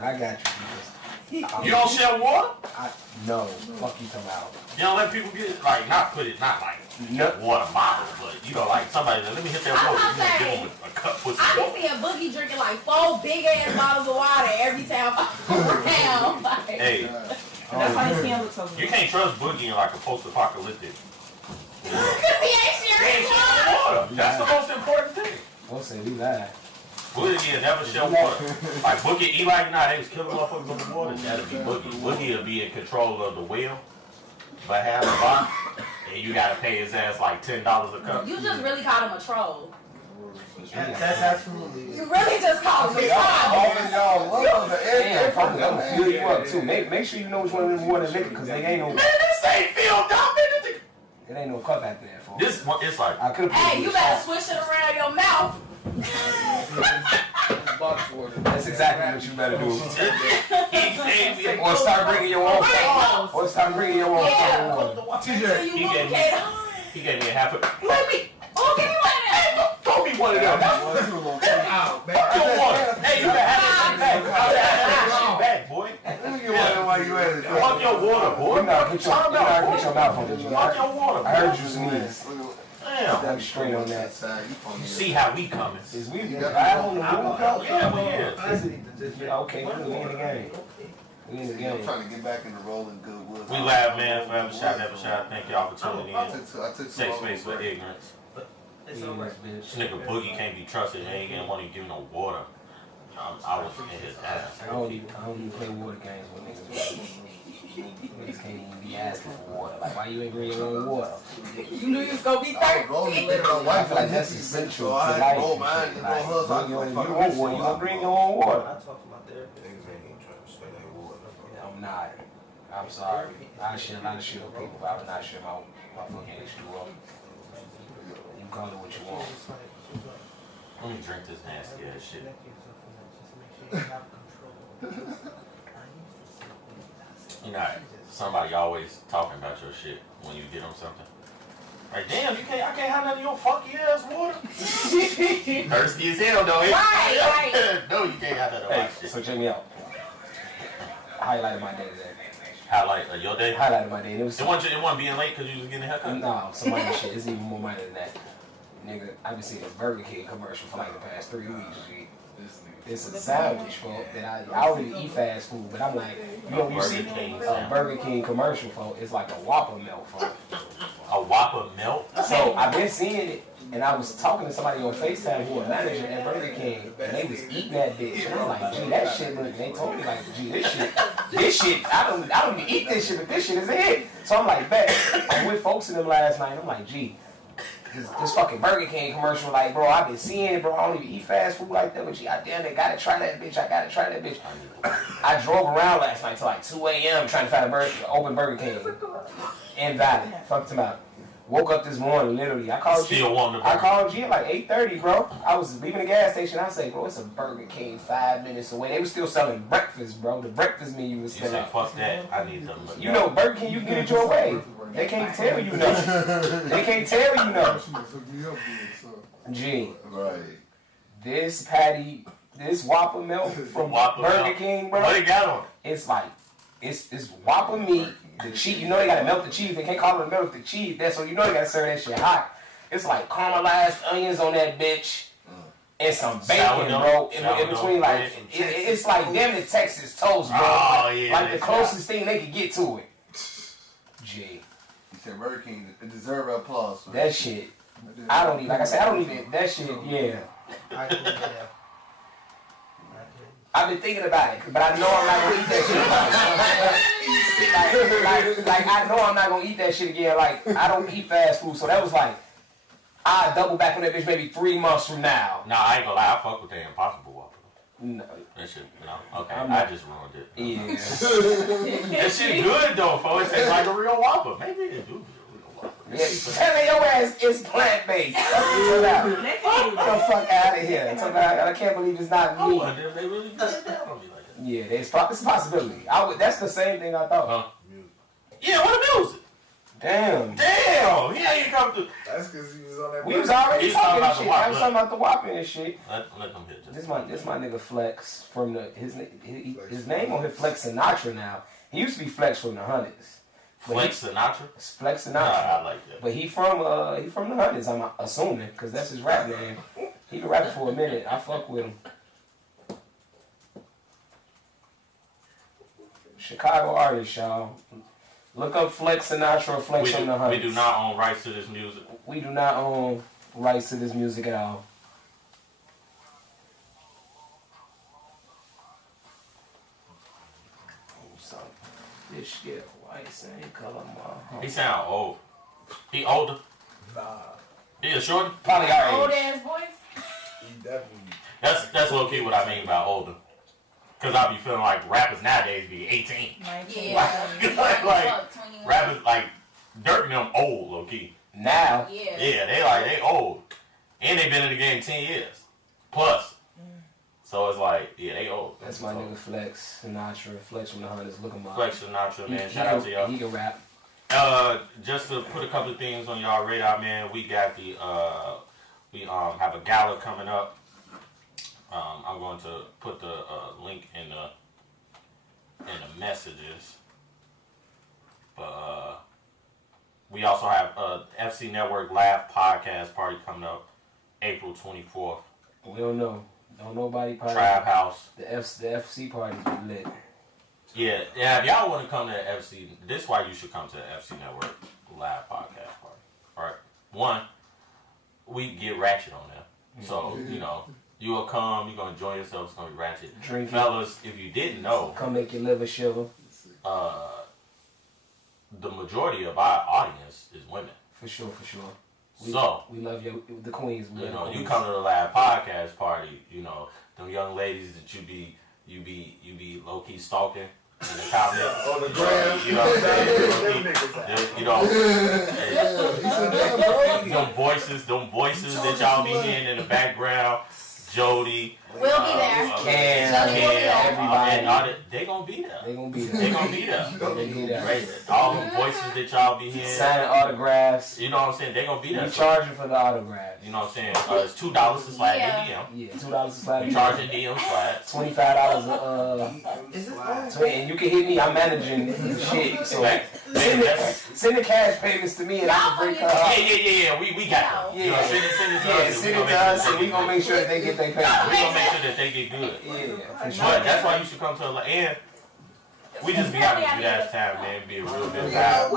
I got you. You don't share water? No. Fuck you talking about. You don't let people get like not like water bottle, but you know like somebody let me hit that water. You know, give them a cup with some I can see a Boogie drinking like 4 big ass bottles of water every time around. Like, hey, that's why his skin looks so good. You can't trust Boogie in like a post-apocalyptic. Cause he ain't sharing water. That's the most important thing. Don't say we lied. Boogie never share water. Like Boogie, Eli, they was killing motherfuckers with the water. That'll be Boogie. Boogie will be in control of the wheel, but have a box, and you gotta pay his ass like $10 a cup. You just really called him a troll. That's absolutely. You really just called him a troll. Damn, I'm gonna fill you up too. Make sure you know which one of them water liquor, cause they ain't no. Man, this ain't filled up, man. It ain't no cup out there for. This one, it's like. Hey, you better swish it around your mouth. That's exactly what you better do. Or start bringing your own. Or start bringing your own. He gave me a half a. Let me. Oh, give me one of them. Throw me one of them. Fuck your water. Hey, you better have that shit back, boy. Let me get one while you at it. Fuck your water, boy. You gotta put your mouth on it. Fuck your water, boy. I heard you sneeze. Damn. I'm straight on that. You see how we coming. Is we I on the move though? Yeah, we is. Okay, we in the game. We in the game. I'm trying to get back into rolling good woods. We laugh, man. Forever shot, never shot. Thank y'all for tuning in. I took Safe space for ignorance. It's alright, bitch. This nigga Boogie can't be trusted. They ain't gonna want to give no water. I was in his ass. I don't even play water games with niggas. Niggas can't even be asking for water. Like, why you ain't bring your own water? You knew you was gonna be thirsty. I feel like that's essential to life. Like, you want water, you gonna bring your own water. I talked to my therapist. Niggas ain't even trying to spend that water. I'm not. I'm sorry. I share a lot of shit with people, but I would not share my fucking issue up. You call it what you want. Let me drink this nasty ass shit. You know, somebody always talking about your shit when you get them something. Like, damn, I can't have none of your funky ass water. Thirsty as hell, though. Right. No, you can't have that of my shit. So check me out. Highlight of my day today. Highlight of your day? Highlight of my day. It wasn't being late because you was getting a haircut? No, some minor shit. It's even more minor than that. Nigga, I've been seeing a Burger King commercial for like the past 3 weeks, G. It's a sandwich for that I already eat fast food, but I'm like, you know, you see a Burger King commercial for it's like a Whopper melt for a Whopper melt. So I've been seeing it, and I was talking to somebody on FaceTime who was manager at Burger King, and they was eating that bitch. And I'm like, gee, that shit look. And they told me like, gee, this shit. I don't even eat this shit, but this shit is it. So I'm like, bet. I'm with folks in them last night. I'm like, gee. This fucking Burger King commercial, like, bro, I've been seeing it, bro. I don't even eat fast food like that, but gee, damn, they gotta try that bitch. I gotta try that bitch. I drove around last night till like 2 a.m. trying to find a open Burger King in Valley. Fuck them out. Woke up this morning, literally. I called G at like 8:30, bro. I was leaving the gas station. I say, bro, it's a Burger King 5 minutes away. They were still selling breakfast, bro. The breakfast menu was still. You said, fuck that. I need them. You know, Burger King, you get it your way. They can't tell you nothing. They can't tell you nothing. G. Right. This patty, this Whopper melt from Burger King, bro. What they got on? It's like, it's Whopper meat, the cheese. You know they gotta melt the cheese. They can't call it melt the cheese. That's so you know they gotta serve that shit hot. It's like caramelized onions on that bitch. And some bacon, bro. In between, like, it's like damn the Texas toast, bro. Oh, yeah, like the closest thing they could get to it. G. You said Burger King deserve applause. So that shit. I don't even, like I said, I don't even, that shit, yeah. I've been thinking about it, but I know I'm not gonna eat that shit. like I know I'm not gonna eat that shit again. Like, I don't eat fast food, so that was like, I double back on that bitch maybe 3 months from now. Nah, I ain't gonna lie, I fuck with that Impossible Whopper. No. That shit, no. Okay, I just ruined it. Yeah. That shit good though, folks. It tastes like a real Whopper. Maybe it do. Yeah, tell me your ass is plant-based. Get the fuck out of here. I can't believe it's not me. They really get down on me like that. Yeah, it's a possibility. That's the same thing I thought. Yeah, what the music? Damn. Damn, he ain't come through. That's because he was on that. We was already He's talking talking shit. about the I was talking about the whopping and shit. Let them hit This my nigga Flex from his name on here Flex Sinatra now. He used to be Flex from the Hundreds. Flex Sinatra? Flex Sinatra. Nah, I like that. But he from the Hundreds, I'm assuming, because that's his rap name. He been rapping for a minute. I fuck with him. Chicago artist, y'all. Look up Flex Sinatra or Flex from the Hundreds. We do not own rights to this music. We do not own rights to this music at all. This shit white, same color, He sound old. He older. Nah, He a shorty. Probably our Old age. ass voice. he definitely. That's low key what I mean by older. Cause I be feeling like rappers nowadays be 18. 19. Yeah. Like, 21. Rappers like Dirk and them old low key. Now, Yeah. Yeah, they old. And they been in the game 10 years. Plus. So it's like, yeah, they old. that's my nigga Flex Sinatra. Flex from the Hundreds. Look him up. Flex Sinatra, man. He Shout out to y'all. He can rap. Just to put a couple of things on y'all radar, man, we got the we have a gala coming up. I'm going to put the link in the messages. But we also have FC Network Live podcast party coming up April 24th. We don't know. Don't nobody party. Tribe House. The FC party's been lit. Yeah. If y'all want to come to the FC, this is why you should come to the FC Network Live podcast party. All right. One, we get ratchet on there. So, you will come, you're going to enjoy yourself, it's going to be ratchet. Drink it. Fellas, if you didn't know, Come make your liver shiver. the majority of our audience is women. For sure. So, We love the queens. We love the you queens. come to the live podcast party, them young ladies that you be low key stalking in the comments. On the gram. You know what I'm saying? Them voices that y'all be hearing in the background, Jody. We'll be there. Cam, everybody. They gonna be there. They gonna be They there. gonna be there. They be there. Right. All the voices that y'all be hearing. Signing autographs. You know what I'm saying? They gonna be there. We charging for the autographs. You know what I'm saying? It's $2 to slide Yeah. your DM. Yeah, $2 a slide. We charging DM slides. $25 and you can hit me. I'm managing the shit. So That's- send the cash payments to me and I can break her up. Yeah. We got them. You know, Yeah. send it to us. Yeah, send it to us and we gonna make sure that they get their We payment. gonna make sure that they get good. Yeah, for sure. But that's why you should come to a and we just be having a good ass time, man. Be a real good time.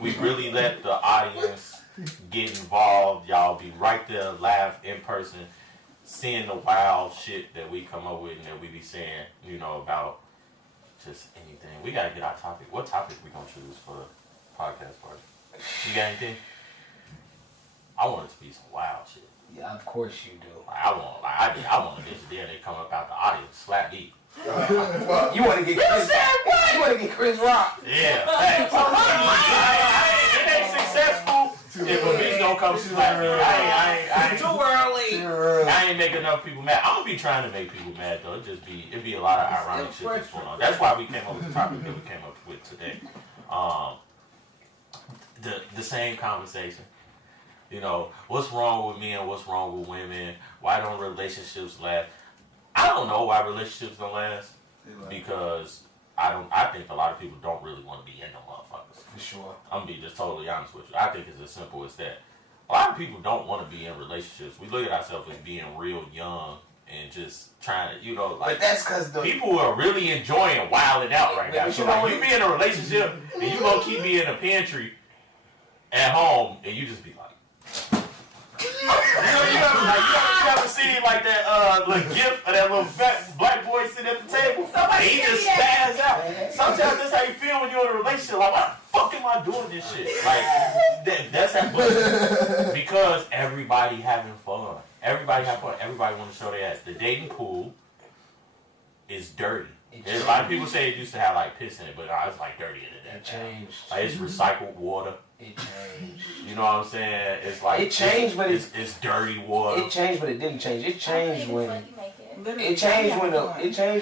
We really let the audience get involved. Y'all be right there, live in person, seeing the wild shit that we come up with and that we be saying, about just anything. We gotta get our topic. What topic we gonna choose for the podcast party? You got anything? I want it to be some wild shit. Yeah, of course you do. I want a bitch there that come up out the audience, slap me. You want to get Chris? You want to get Chris Rock? Yeah, thanks. It ain't successful if a bitch don't come slap me. I ain't Too early. I ain't making enough people mad. I'm gonna be trying to make people mad though. It'd be a lot of ironic shit that's going on. That's why we came up with the topic that we came up with today. The same conversation. What's wrong with men? What's wrong with women? Why don't relationships last? I don't know why relationships don't last. Because I think a lot of people don't really want to be in them motherfuckers. For sure. I'm gonna be just totally honest with you. I think it's as simple as that. A lot of people don't want to be in relationships. We look at ourselves as being real young and just trying to, But that's because the people are really enjoying wilding out right now. So like, you be in a relationship and you gonna keep me in the pantry at home and you just be like, you ever seen like that little gif of that little fat black boy sitting at the table? And he just spaz out. Sometimes that's how you feel when you're in a relationship. Like, why the fuck am I doing this shit? Like, that's how, because everybody having fun. Everybody having fun. Everybody want to show their ass. The dating pool is dirty. A lot of people say it used to have like piss in it, but it's like dirty in it. It changed. Like, it's recycled water. It changed. You know what I'm saying? It's like It changed, but it's dirty water. It changed, but it didn't change. It changed when Literally, it changed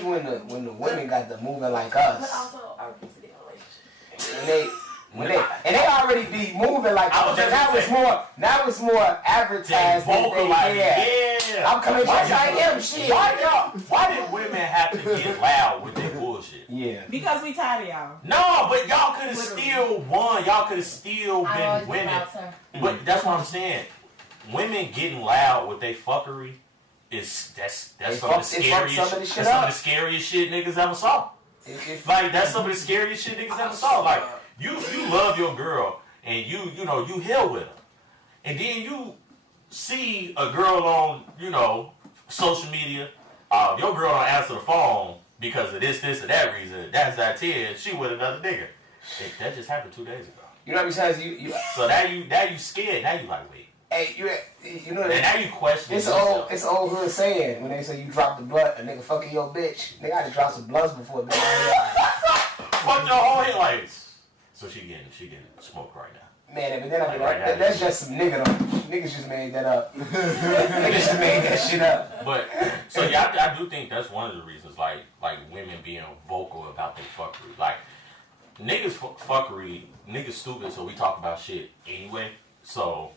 when the women got the moving like us. But also, our kids in a relationship. And they When they already be moving like I was just now gonna it's say. more They advertised than vocalize, yeah. yeah. I'm coming just like him, shit. Why did women have to get loud with their bullshit? Yeah. Because we tired of y'all. No, but y'all could have still won. Y'all could have still I been always get winning. loud, sir. But that's what I'm saying. Women getting loud with their fuckery is that's some of the scariest shit niggas ever saw. Like that's some of the scariest shit niggas ever saw. Like you love your girl and you know you hell with her, and then you see a girl on social media. Your girl don't answer the phone because of this, or that reason. That's that 10. She with another nigga. That just happened 2 days ago. You know what I'm saying? You So now you scared. Now you like wait. hey, you know And now you question it's yourself. old hood saying when they say you drop the blunt, a nigga fucking your bitch. Nigga had to drop some blunts before bitch. Fuck your whole head like. So she getting smoked right now. Man, but then I be Right like, now, that's just some nigga though. Niggas just made that up. Niggas just made that shit up. But so yeah, I do think that's one of the reasons. Like women being vocal about their fuckery. Like niggas fuckery, niggas stupid. So we talk about shit anyway. So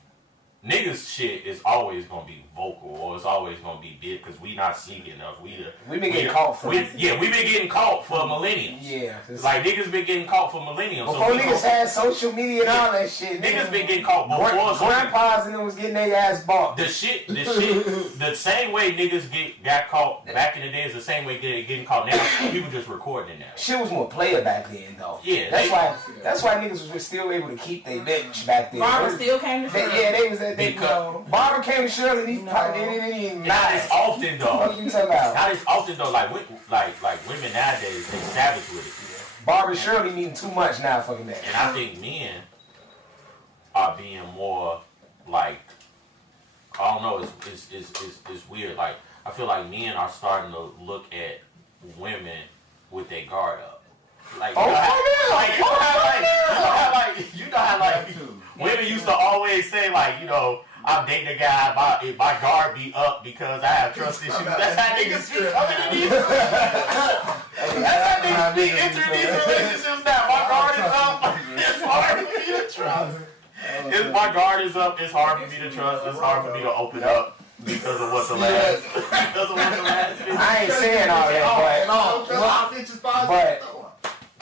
niggas shit is always gonna be vocal or it's always gonna be big because we not seeing enough. We been getting caught for we been getting caught for millenniums. Yeah, like niggas been getting caught for millenniums. Before so niggas had social media and all that shit. Niggas been getting caught before. Grandpas and them was getting their ass bumped. The shit, the same way niggas got caught back in the day is the same way getting caught now. People just recording now. Shit was more player back then though. Yeah, that's why niggas was still able to keep their bitch back then. Barbara still came to Shirley. Yeah, they was at Barbara came to Shirley. Not as often though. What you talking about? Not as often though. Like women nowadays, they savage with it. Barbara Shirley mean too much now, fucking that. And I think men are being more like I don't know. It's weird. Like I feel like men are starting to look at women with their guard up. Like you know how women used to always say like I'm dating a guy, my guard be up because I have trust issues. That's how niggas be coming in these That's how niggas be entering these relationships now. My guard is up. It's hard for me to trust. If my guard is up, it's hard for me to trust. It's hard for me to open up because of what the last I ain't saying all that, but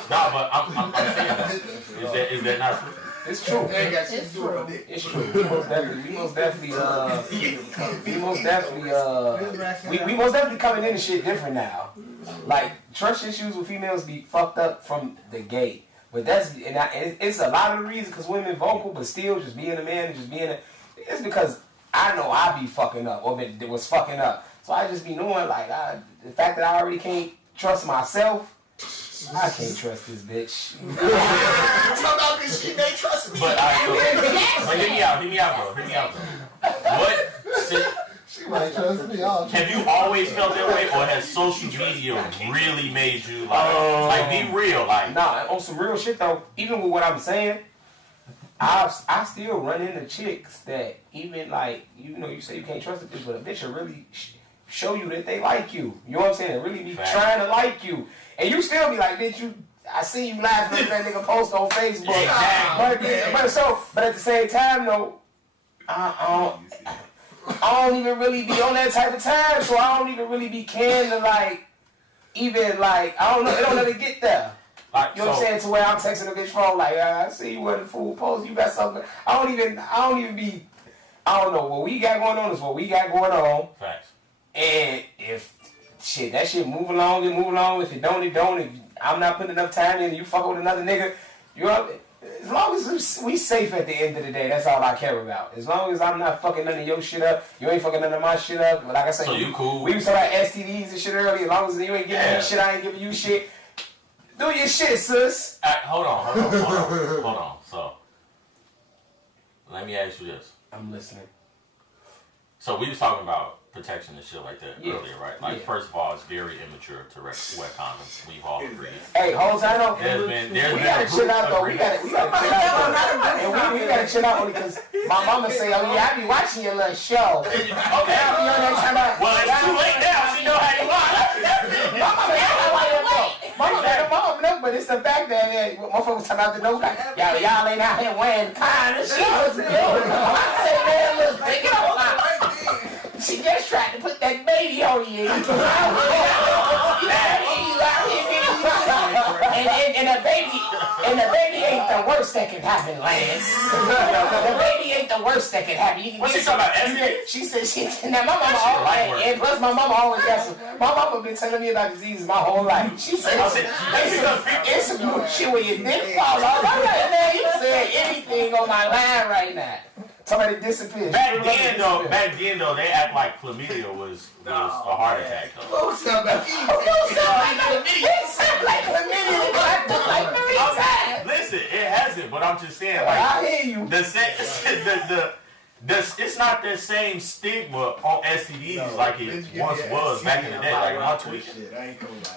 no, but I'm saying that. Is that not true? It's true. It's true. It's true. We most definitely coming into shit different now. Like trust issues with females be fucked up from the gate. But it's a lot of the reason because women vocal, but still just being a man and just being it's because I know I be fucking up or was fucking up. So I just be knowing like the fact that I already can't trust myself. I can't trust this bitch. Talk about because she may trust me. But hear me out, bro. What? She might trust me. Have you always felt that way, or has social media really made you like be real? Like nah, on some real shit though. Even with what I'm saying, I still run into chicks that even like you say you can't trust a bitch, but a bitch will really show you that they like you. You know what I'm saying? They really be trying to like you. And you still be like, bitch, I see you laughing at that nigga post on Facebook. Exactly. But at the same time, though, I don't even really be on that type of time, so I don't even really be can to I don't know, it don't let it get there. Like, you know what I'm saying? To where I'm texting a bitch phone like, I see you with a fool post, you got something. I don't know. What we got going on is what we got going on. Facts. And if that shit move along, it move along. If it don't, it don't. If I'm not putting enough time in and you fuck with another nigga, as long as we safe at the end of the day, that's all I care about. As long as I'm not fucking none of your shit up, you ain't fucking none of my shit up. But like I said, so you cool. We was talking about STDs and shit earlier. As long as you ain't giving me shit, I ain't giving you shit. Do your shit, sis. Hold on. So, let me ask you this. I'm listening. So we was talking about protection and shit like that earlier, right? Like, first of all, it's very immature to wear condoms. We've all agreed. Hey, hold on. We gotta chill out though. We gotta chill out. And we gotta chill out only because my mama say, "Oh yeah, I be watching your little show." Okay, I'll be on that time. Well, it's too late now. She know how you are. Mama, fuck, but it's the fact that motherfuckers talking about the nose guy. Y'all ain't out here wearing kind of shit. I say, man, look, take it off. She just tried to put that baby on you. And the baby ain't the worst that can happen, Lance. The baby ain't the worst that can happen. What's she talking about? STD? She said, now my mama always, and plus my mama always got some. My mama been telling me about diseases my whole life. She said, it's some new shit where your dick falls off. I'm like, man, you said anything on my line right now. Somebody disappeared. Back then though, they act like chlamydia was a heart attack though. Who's talking about Listen, it hasn't, but I'm just saying, like, I hear you. It's not the same stigma on STDs like it once was back in the day. Like, my tweet.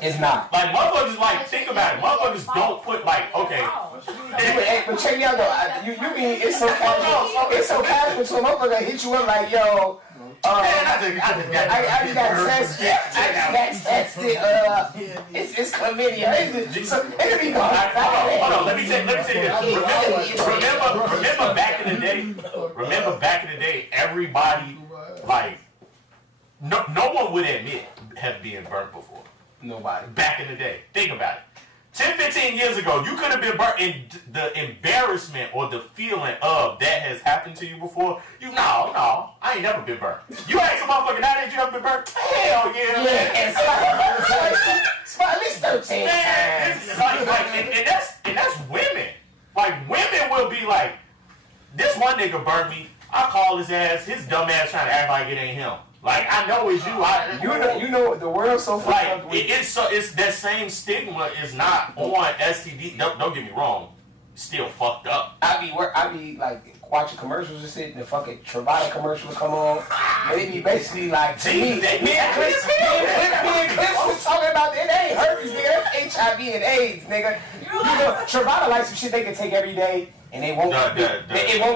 It's not. Like, motherfuckers, like, think about it. Motherfuckers don't put, like, okay. Hey, but check me out though. You mean it's so casual? It's so casual to a motherfucker hit you up like, yo. I just got tested. It's chlamydia. So it'll be going. Hold on. Let me say this. Remember back in the day. Remember back in the day, everybody like no one would admit have been burnt before. Nobody. Back in the day, think about it. 10, 15 years ago, you could have been burnt, and the embarrassment or the feeling of that has happened to you before. No, I ain't never been burnt. You ask a motherfucker nowadays, you ever been burnt? Hell yeah, man. It's at least 13 times. It's like, and that's women. Like, women will be like, this one nigga burnt me. I call his ass, his dumb ass trying to act like it ain't him. Like, I know it's you. You know the world's so fucked up. It's that same stigma is not on STD. Don't get me wrong, still fucked up. I be like watching commercials and shit, and the fucking Truvada commercial will come on. And they be basically like, to me and Clips was talking about it ain't herpes, nigga. That's HIV and AIDS, nigga. You know, Truvada like some shit they can take every day. And they won't,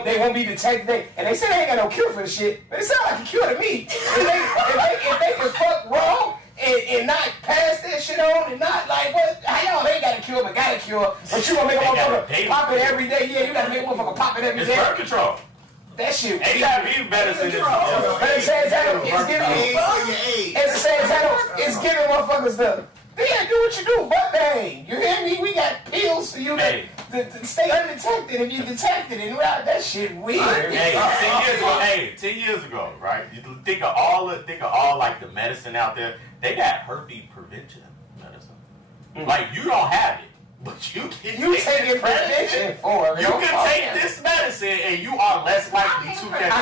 they won't be detected. And they say they ain't got no cure for the shit, but it sounds like a cure to me. If they can fuck wrong and not pass that shit on and not like what? How y'all ain't got a cure but got a cure, but you gonna make a motherfucker pop it every day? Yeah, you gotta make a motherfucker pop it every day. It's birth control. That shit. HIV medicine is. But at the same time, it's giving motherfuckers the. Yeah, do what you do, but bang. You hear me? We got pills for you to stay undetected. If you detected it, that shit weird. Hey, 10 years ago, right? You think of all like the medicine out there. They got herpes prevention medicine. Like, you don't have it, but you can take prevention for it. You can take this medicine and you are less likely to get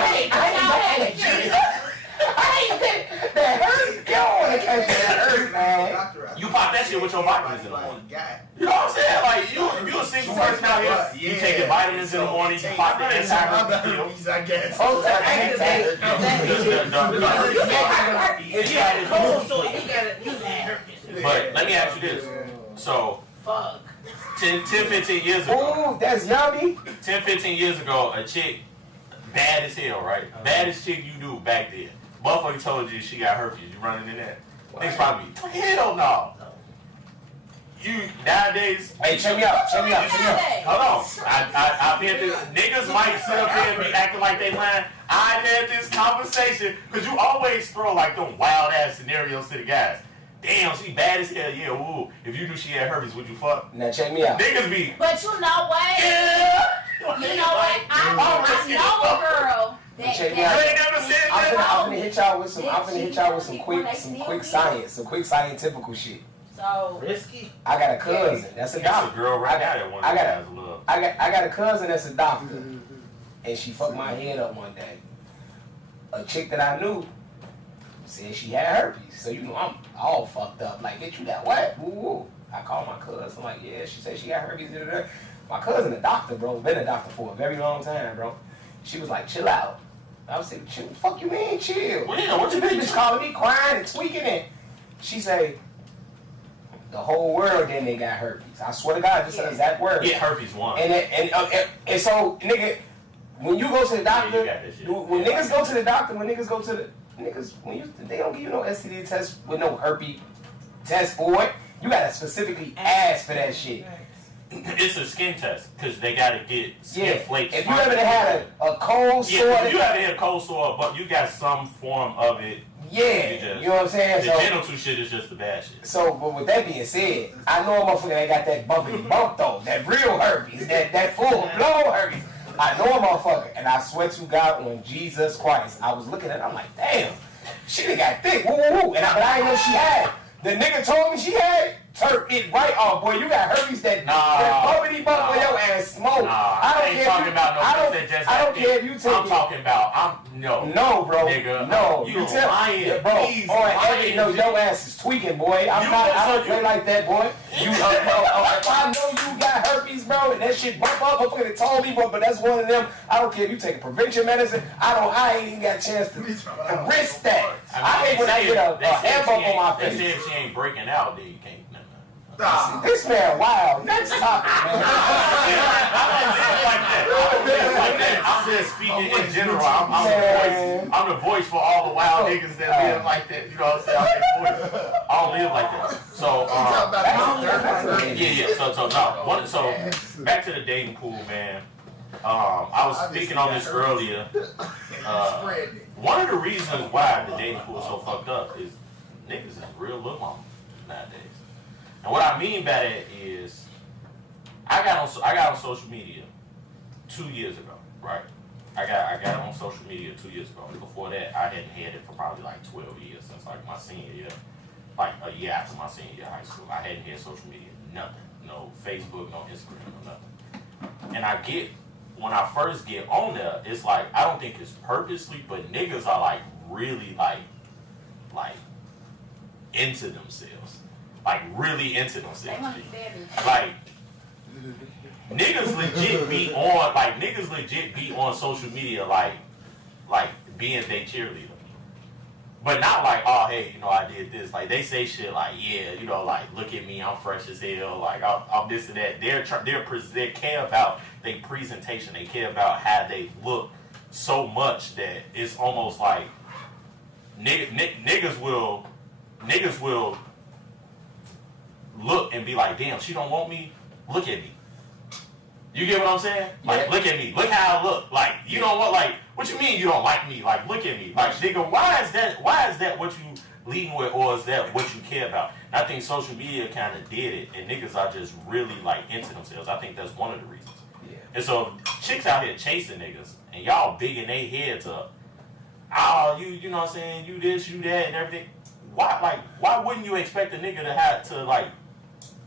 that hurt. You don't want to catch that hurt, man. You pop that shit with your vitamins in the morning. You know what I'm saying? Like, if you're a single person out here, you taking vitamins in the morning, you pop the anti-herpes pills. I guess. But let me ask you this. So, 10, 15 years ago. Ooh, that's yummy. 10, 15 years ago, a chick, bad as hell, right? Baddest chick you knew back then. Motherfucker told you she got herpes. You running in that? Things probably, hell no. You, nowadays. Hey, check me out. Hold on. I've had this. Niggas might sit up here and be acting like they lying. I've had this conversation, because you always throw like them wild ass scenarios to the guys. Damn, she bad as hell. Yeah, woo. If you knew she had herpes, would you fuck? Now check me out. Niggas be. But you know what? Yeah. You know what? I know a girl. Check me out. I'm finna hit y'all with some quick science, some quick scientific shit. So risky. I got a cousin. That's a doctor. That's a girl right now that one has love. I got a cousin that's a doctor, and she fucked my head up one day. A chick that I knew said she had herpes, so you know I'm all fucked up. Like, bitch, you got what? Woo woo. I called my cousin. I'm like, yeah, she said she got herpes. My cousin, a doctor, bro, been a doctor for a very long time, bro. She was like, chill out. I was like, chill. Fuck you mean, chill? What you bitch calling me, crying and tweaking it? She say, the whole world then they got herpes. I swear to God, just an exact word. Yeah, herpes one. And so, nigga, when you go to the doctor, when niggas go to the doctor, they don't give you no STD test with no herpes test for it. You gotta specifically ask for that shit. It's a skin test because they gotta get skin flakes. If you ever had a cold sore, if you ever had a cold sore, but you got some form of it. Yeah, you know what I'm saying? The genital shit is just the bad shit. So, but with that being said, I know a motherfucker ain't got that bumpity bump though, that real herpes, that full blown herpes. I know a motherfucker, and I swear to God on Jesus Christ, I was looking at it, I'm like, damn, she done got thick, woo woo woo, but I didn't know she had. The nigga told me she had. Turn it right off, boy. You got herpes that bumpity bump when your ass smoke. I don't care. I don't care if you take it. I'm talking about. No, bro. Nigga, no, you lying, bro. Your ass is tweaking, boy. I don't play like that, boy. You, if I know you got herpes, bro, and that shit bump up, I'm gonna tell me, but that's one of them. I don't care if you take prevention medicine. I ain't even got a chance to risk that. I hate when I get a hair bump on my face. They said if she ain't breaking out, then you can't. This man wild. Next topic, man. I'm just speaking in general. I'm the voice for all the wild niggas that live like that. You know what I'm saying? I don't live like that. So, So back to the dating pool, man. I was speaking on this earlier. One of the reasons why the dating pool is so fucked up is niggas is real little mama nowadays. And what I mean by that is, I got on social media 2 years ago, right? I got on social media 2 years ago. And before that, I hadn't had it for probably like 12 years since like my senior year, like a year after my senior year of high school. I hadn't had social media, nothing, no Facebook, no Instagram, no nothing. And when I first get on there, it's like I don't think it's purposely, but niggas are like really like into themselves. Like really into themselves. Like niggas legit be on social media like being their cheerleader. But not like, oh hey, you know, I did this. Like they say shit like, yeah, you know, like look at me, I'm fresh as hell, like I'm this and that. They care about their presentation, they care about how they look so much that it's almost like niggas will look and be like, damn, she don't want me? Look at me. You get what I'm saying? Like, look at me. Look how I look. Like, you don't want, like, what you mean you don't like me? Like, look at me. Like, nigga, why is that what you leading with, or is that what you care about? And I think social media kind of did it, and niggas are just really, like, into themselves. I think that's one of the reasons. Yeah. And so, chicks out here chasing niggas, and y'all bigging their heads up. Oh, you know what I'm saying? You this, you that, and everything. Why wouldn't you expect a nigga to have to, like,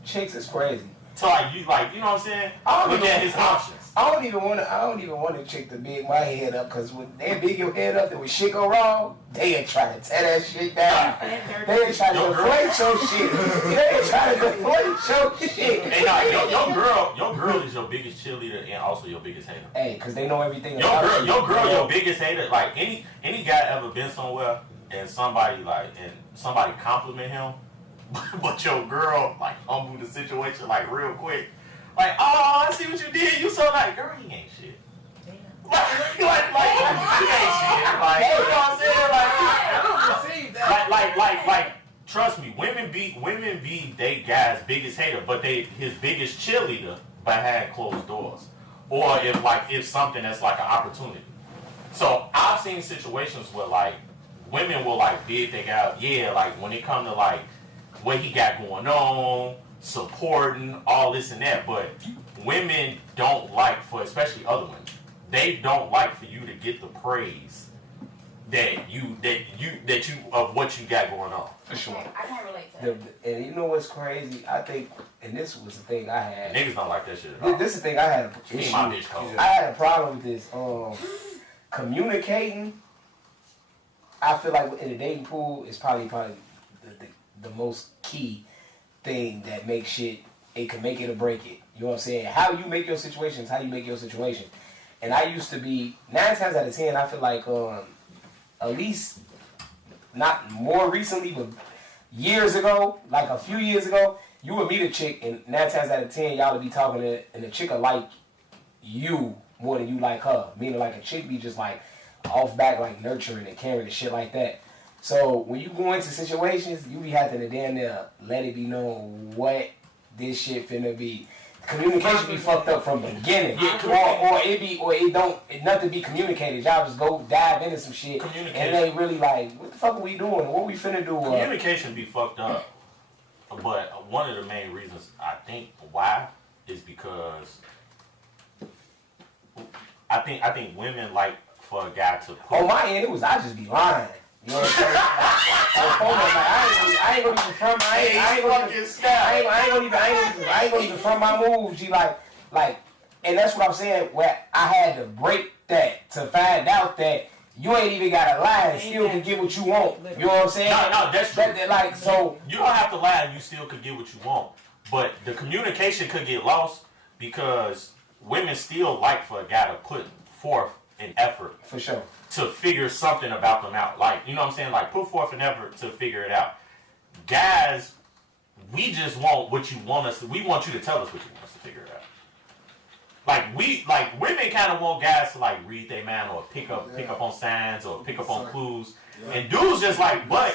chicks is crazy. So you know what I'm saying? Look at his options. I don't even want a chick to big my head up, because when they big your head up and when shit go wrong, they ain't trying to tear that shit down. They ain't trying to deflate your shit. They ain't trying to deflate your shit. Hey, nah, your girl is your biggest cheerleader and also your biggest hater. Hey, because they know everything. Your girl, your biggest hater. Like any guy ever been somewhere and somebody compliment him. But your girl, like, humbled the situation, like, real quick. Like, oh, I see what you did. You so like, girl, you ain't shit. Like, you ain't shit. Like, you know what I'm saying? Like, I don't receive that. Like, trust me, women be they guy's biggest hater, but his biggest cheerleader behind closed doors. Or if something that's like an opportunity. So I've seen situations where, like, women will, like, bid they out, yeah, like, when it come to, like, what he got going on, supporting, all this and that, but women don't like, especially other women, they don't like for you to get the praise that you of what you got going on. For sure. I can't relate to that. And you know what's crazy? I think, and this was the thing I had. Niggas don't like that shit at all. This is the thing I had an issue. I had a problem with this. Communicating. I feel like in the dating pool is probably the most key thing that makes shit. It can make it or break it. You know what I'm saying? How you make your situation is how you make your situation. And I used to be 9 times out of 10. I feel like at least not more recently, but years ago, like a few years ago, you would meet a chick, and 9 times out of 10, y'all would be talking to, and the chick will like you more than you like her. Meaning, like, a chick be just like off back, like nurturing and caring and shit like that. So when you go into situations, you be having to damn near let it be known what this shit finna be. Communication be fucked up from the beginning, or nothing be communicated. Y'all just go dive into some shit, and they really like, what the fuck are we doing? What we finna do? Communication be fucked up, but one of the main reasons I think why is because I think women like for a guy to put. On my end, it was I just be lying. You know what I'm saying? I ain't gonna even front my I ain't gonna even front my moves. G like, and that's what I'm saying. Where I had to break that to find out that you ain't even gotta lie and still can get what you want. You know what I'm saying? No, that's true. Like so, you don't have to lie and you still could get what you want. But the communication could get lost because women still like for a guy to put forth an effort. For sure. To figure something about them out. Like, you know what I'm saying? Like, put forth an effort to figure it out. Guys, we just want what you want us to, we want you to tell us what you want us to figure it out. Like, women kind of want guys to, like, read their mind or pick up on signs or pick up on clues. Yeah. And dudes just like, but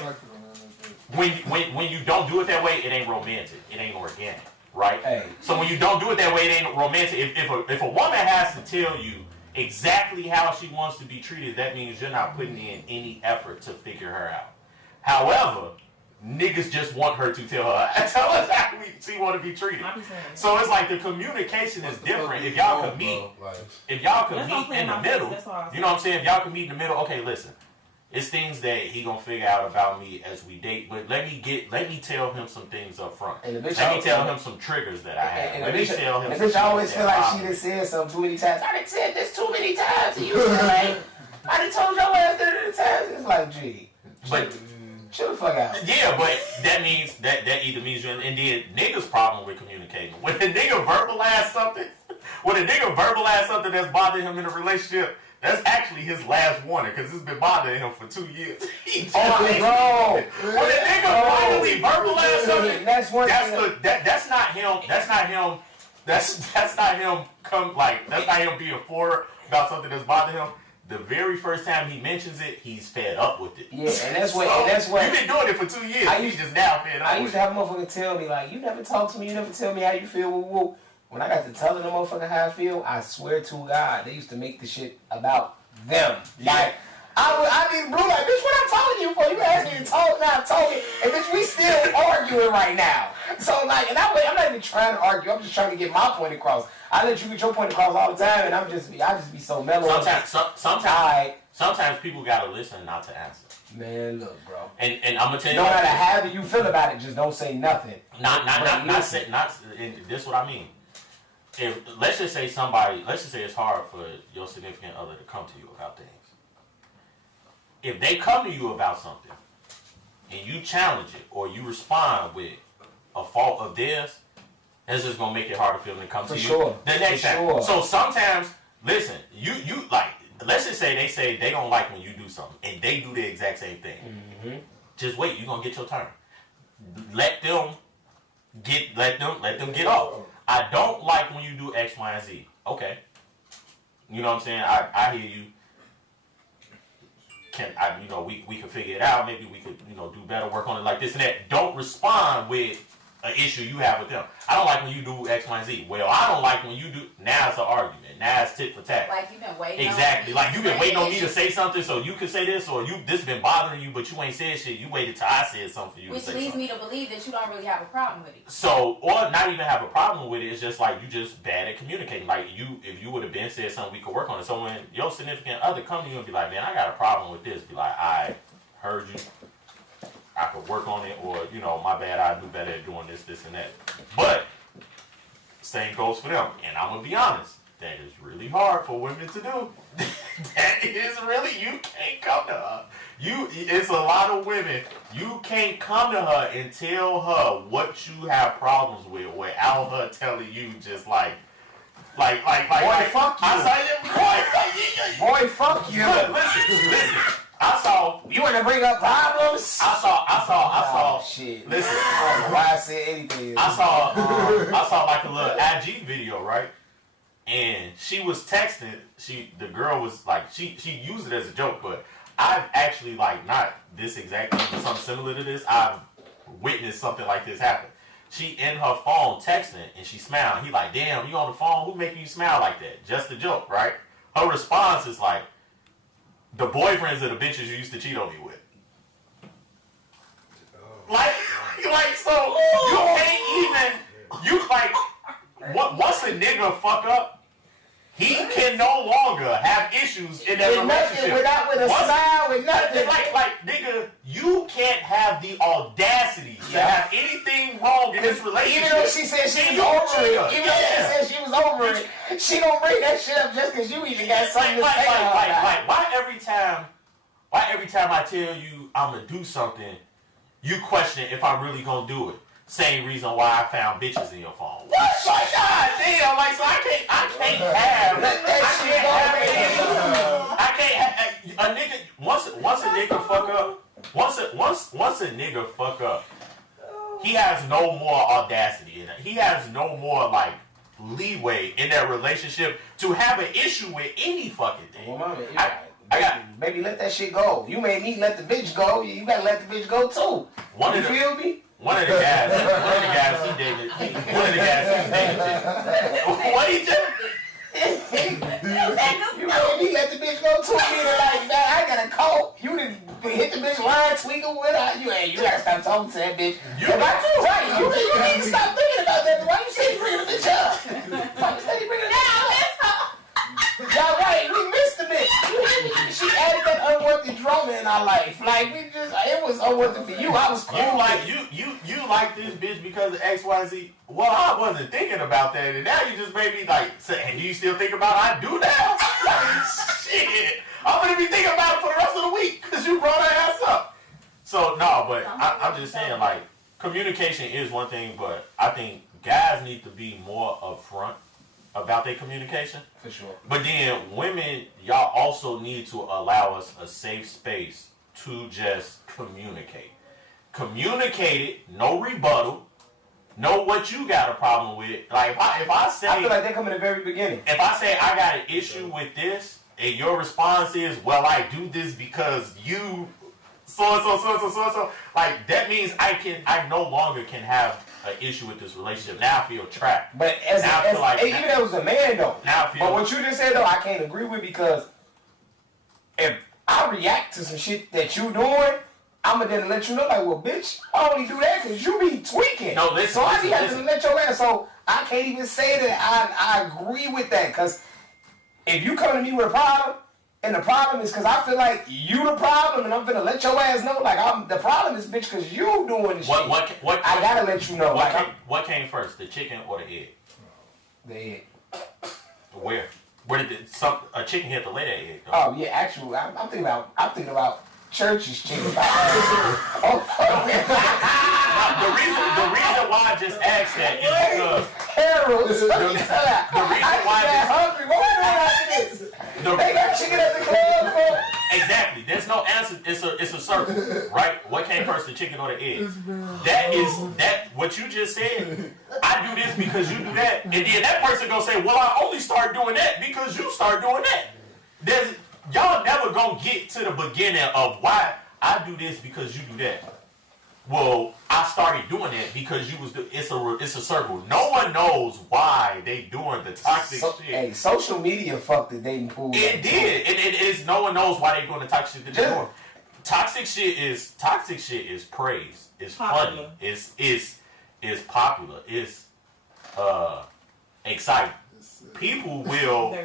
when you don't do it that way, it ain't romantic. It ain't organic, right? Hey. So when you don't do it that way, it ain't romantic. If a woman has to tell you exactly how she wants to be treated, that means you're not putting in any effort to figure her out. However, niggas just want her to tell us how she want to be treated. So it's like the communication is different. If y'all can meet, in the middle, you know what I'm saying? If y'all can meet in the middle, okay, listen, it's things that he gonna figure out about me as we date, but let me tell him some things up front. Let me tell him some triggers that I have. Let me tell him. And the bitch always feel like she done said something too many times. I done said this too many times to you, like, I done told your ass that many times. It's like, gee, but chill the fuck out. Yeah, but that means that either means you're and then niggas' problem with communicating. When a nigga verbalize something that's bothering him in a relationship, that's actually his last warning because it's been bothering him for 2 years. When a nigga finally verbalize something, that's not him. That's not him. That's not him. That's not him being forward about something that's bothering him. The very first time he mentions it, he's fed up with it. Yeah, and that's what you've been doing it for 2 years. He's just now fed up. I used to have a motherfucker tell me like, "You never talk to me. You never tell me how you feel." Woo woo. When I got to telling the motherfucker how I feel, I swear to God, they used to make the shit about them. Yeah. Like, I mean, Blue, like, bitch, what I'm talking to you for? You asked me to talk, now I'm talking, and bitch, we still arguing right now. So, like, and that way, I'm not even trying to argue. I'm just trying to get my point across. I let you get your point across all the time, and I just be so mellow. Sometimes people gotta listen, not to answer. Man, look, bro. And I'm gonna tell you. No matter how you feel about it, just don't say nothing. Not say. This is what I mean. If let's just say it's hard for your significant other to come to you about things. If they come to you about something and you challenge it or you respond with a fault of theirs, that's just gonna make it harder for them to come to you the next time. Sure. So sometimes, listen, you like, let's just say they don't like when you do something and they do the exact same thing. Mm-hmm. Just wait, you're gonna get your turn. Let them get off. I don't like when you do X, Y, and Z. Okay. You know what I'm saying? I hear you. We could figure it out. Maybe we could, do better work on it like this and that. Don't respond with an issue you have with them. I don't like when you do X, Y, and Z. Well, I don't like when you do. Now it's an argument. Now it's tit for tat. Like you've been waiting. Exactly. Like you've been waiting on me to say something so you can say this, or this been bothering you, but you ain't said shit. You waited till I said something for you to say something. Which leads me to believe that you don't really have a problem with it. So, or not even have a problem with it. It's just like you just bad at communicating. Like if you would have been said something, we could work on it. So when your significant other come to you and be like, man, I got a problem with this. Be like, I heard you. I could work on it, or my bad. I do better at doing this, and that. But same goes for them. And I'm gonna be honest, that is really hard for women to do. That is really, you can't come to her. It's a lot of women. You can't come to her and tell her what you have problems with without her telling you just like. Boy, fuck you. Boy, fuck you. Listen. I saw. You want to bring up problems? I saw. Shit. Listen. I don't know why I said anything. I saw like a little IG video, right? And she was texting. The girl was like, she used it as a joke, but I've actually like not this exactly, but something similar to this. I've witnessed something like this happen. She in her phone texting and she smiled. He like, damn, you on the phone? Who making you smile like that? Just a joke, right? Her response is like, the boyfriends of the bitches you used to cheat on me with. Like so you can't even, you like, once a nigga fuck up, he can no longer have issues in that relationship. With a smile, with nothing. Like, nigga, you can't have the audacity to have anything wrong in this relationship. Even though she said she was over it, she don't bring that shit up just because you even got something to say about it. Why every time I tell you I'm gonna do something, you question if I'm really gonna do it? Same reason why I found bitches in your phone. What? Like, God damn, like, so I can't have a nigga. Once a nigga fuck up, once a nigga fuck up, he has no more audacity in it. He has no more like leeway in that relationship to have an issue with any fucking thing. Well, mama, baby, let that shit go. You made me let the bitch go. You gotta let the bitch go too. You feel me? One of the guys he dated. What he did? You made me let the bitch go too. Meaning like that, I got a call. You didn't hit the bitch line, tweaking with her. You gotta stop talking to that bitch. You need to stop thinking about that. Why you say you bringing the bitch up? Why you say you bringing the bitch up? Y'all right, we missed the bitch. She added that unwanted drama in our life. Like it was unwanted for you. I was cool. You like this bitch because of XYZ. Well, I wasn't thinking about that, and now you just made me like say, hey, do you still think about it? I do now. Like, shit, I'm gonna be thinking about it for the rest of the week because you brought her ass up. So no, but I'm just saying like communication is one thing, but I think guys need to be more upfront about their communication. For sure. But then women, y'all also need to allow us a safe space to just communicate. Communicate it, no rebuttal. Know what you got a problem with. Like if I say, I feel like they come in the very beginning. If I say I got an issue with this, and your response is, well, I do this because you so. Like that means I no longer can have an issue with this relationship. Now I feel trapped. But even if it was a man though. But what you just said though, I can't agree with because if I react to some shit that you doing, I'ma then let you know like, well, bitch, I only do that because you be tweaking. No, listen. So I have to let your ass. So I can't even say that I agree with that because if you come to me with a problem. And the problem is because I feel like you the problem, and I'm finna let your ass know. Like the problem is, bitch, because you doing this shit. I gotta let you know. What came first, the chicken or the egg? The egg. Where? Where did a chicken hit to lay that egg? Though? Oh yeah, actually, I'm thinking about church's chicken. The reason why I just asked that is because Harold. The reason why I'm hungry. What we doing after this? They got chicken at the club, bro. Exactly. There's no answer. It's a circle, right? What came first, the chicken or the egg? That what you just said. I do this because you do that, and then that person gonna say, "Well, I only start doing that because you start doing that." Y'all never gonna get to the beginning of why I do this because you do that. Well, I started doing it because you was. It's a circle. No one knows why they doing the toxic shit. Hey, social media fucked the dating pool. It did. It is. No one knows why they doing the toxic shit that they're doing. Toxic shit is praised. It's funny. It's popular. It's exciting. People will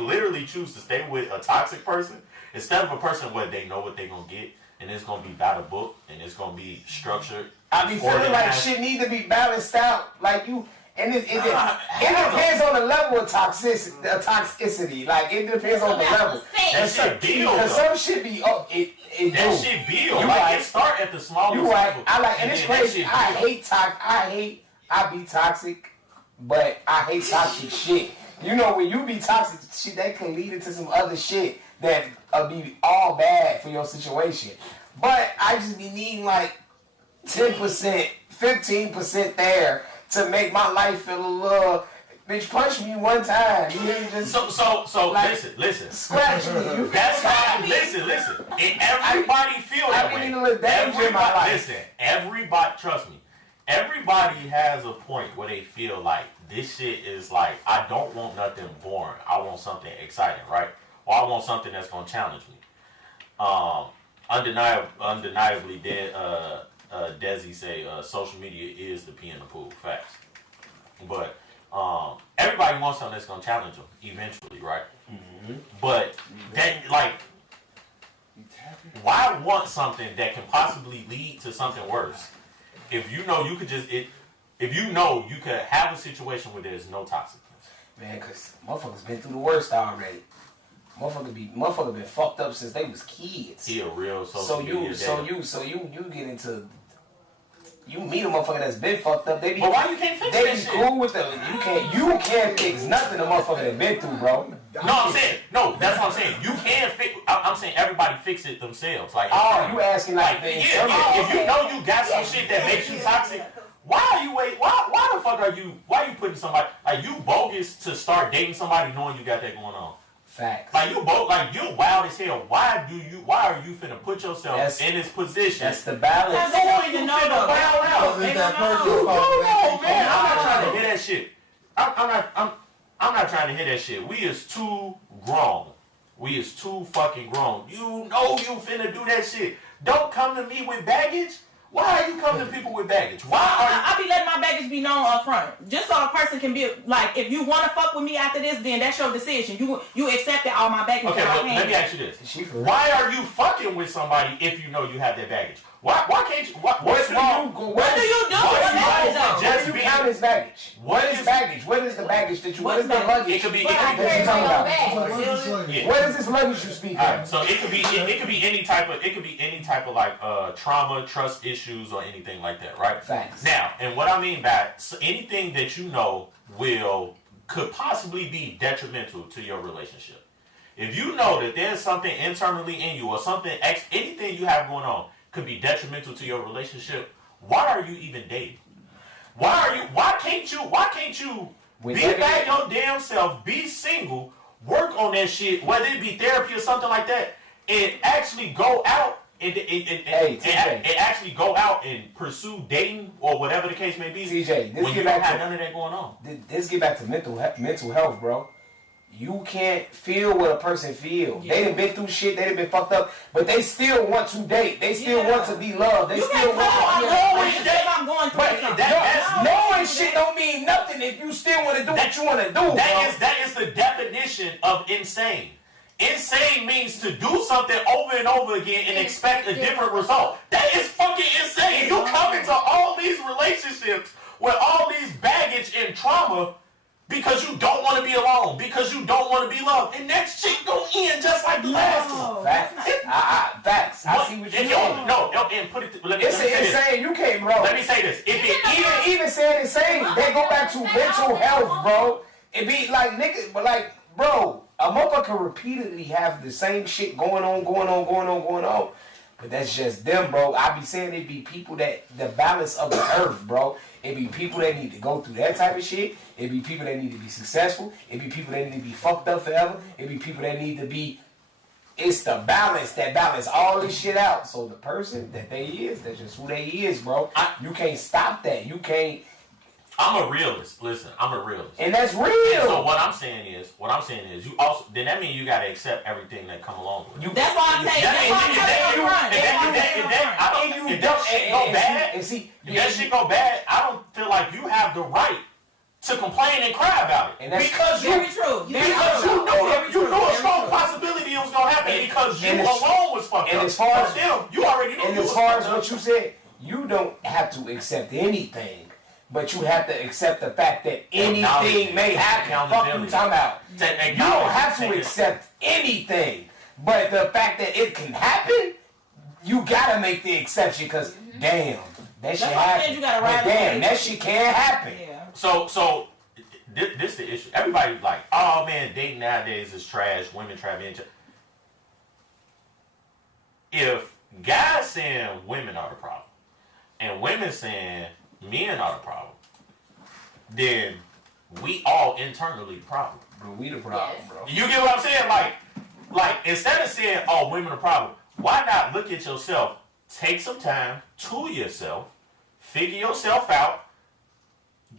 literally choose to stay with a toxic person instead of a person where they know what they're gonna get. And it's gonna be by the book, and it's gonna be structured. I be feeling like shit need to be balanced out, like you. And it depends on the level of toxicity. Like it depends on the level. That shit build. Cause some shit be that shit build. Like it start at the smallest level. You right. I like, and it's crazy. I be toxic, but I hate toxic shit. You know, when you be toxic shit, that can lead into some other shit that be all bad for your situation. But I just be needing like 10%, 15% there to make my life feel a little Bitch, punch me one time. You hear me? Just So like, listen. scratch me. You That's how. Listen. And everybody feel that way. I need a little danger in my life. Listen, everybody, trust me. Everybody has a point where they feel like this shit is like, I don't want nothing boring. I want something exciting, right? Or I want something that's gonna challenge me. Undeniably, Desi say social media is the pee in the pool. Facts. But everybody wants something that's gonna challenge them eventually, right? Mm-hmm. But that, like, why want something that can possibly lead to something worse? If you know you could if you know you could have a situation where there's no toxicness. Man, cause motherfuckers been through the worst already. Motherfucker been fucked up since they was kids. He a real social media data. So you get into. You meet a motherfucker that's been fucked up. They be. But why you can't fix they that be shit? cool with them. You can't fix nothing a motherfucker that been through, bro. No, I'm saying that's what I'm saying. You can't fix. I'm saying everybody fix it themselves. Like, oh, you asking like the if you know you got some shit that makes you toxic, why are you Why the fuck are you? Why are you putting somebody like you bogus to start dating somebody knowing you got that going on? Facts. Like you wild as hell. Why are you finna put yourself in this position? That's the balance. They don't even know though. Wild out. Is that No, person's fault? man. I'm not trying to hear that shit. I'm not trying to hear that shit. We is too grown. We is too fucking grown. You know you finna do that shit. Don't come to me with baggage. Why are you coming to people with baggage? Why are you? I be letting my baggage be known up front, just so a person can be like, if you want to fuck with me after this, then that's your decision. You accepted all my baggage. Okay, but let me ask you this: why are you fucking with somebody if you know you have that baggage? Why can't you? What's wrong? What do you do with baggage though? What do you count as baggage? What is baggage? What is the baggage that you? What is the luggage? It could be. That you talking about? Yeah. What is this luggage you speak of? So it could be any type of like trauma, trust issues, or anything like that, right? Facts. Now, and what I mean by anything that you know could possibly be detrimental to your relationship. If you know that there's something internally in you or something anything you have going on could be detrimental to your relationship, why are you even dating? Why can't you be by your damn self, be single, work on that shit, whether it be therapy or something like that, and actually go out and actually go out and pursue dating or whatever the case may be. TJ, when you don't have none of that going on. This get back to mental health, bro. You can't feel what a person feels. Yeah. They done been through shit. They done been fucked up, but they still want to date. They still want to be loved. They still want to be knowing knowing shit don't mean nothing if you still want to do what you want to do. That is the definition of insane. Insane means to do something over and over again and expect a different result. That is fucking insane. You come into all these relationships with all these baggage and trauma because you don't want to be alone, because you don't want to be loved, and that shit gonna end just like the last one. Facts. I see what you're saying. No, and put it. Let me it's say insane. This. You can't, bro. Let me say this. Even saying insane, they go back to mental health, bro. It be like niggas, but like, bro, a motherfucker repeatedly have the same shit going on. But that's just them, bro. I be saying it be people that the balance of the earth, bro. It be people that need to go through that type of shit. It be people that need to be successful. It be people that need to be fucked up forever. It be people that need to be. It's the balance that balance all this shit out. So the person that they is, that's just who they is, bro. You can't stop that. You can't. I'm a realist. Listen, I'm a realist. And that's real. And so what I'm saying is, you also, then that means you gotta accept everything that come along with it. That's why I'm saying, if that shit go bad, I don't feel like you have the right to complain and cry about it. And that's because you knew a strong possibility it was gonna happen because you alone was fucked up. And as far as them, you already knew. And as far as what you said, you don't have to accept anything. But you have to accept the fact that anything may happen. Fuck you talking about. You don't have to accept anything. But the fact that it can happen, you gotta make the exception because damn, that shit happen. Damn, that shit can't happen. Yeah. So this is the issue. Everybody like, oh man, dating nowadays is trash. Women try to. If guys saying women are the problem, and women saying men are the problem, then we all internally the problem. Bro, we the problem, Yes. bro. You get what I'm saying? Like instead of saying, "Oh, women the problem," why not look at yourself? Take some time to yourself, figure yourself out.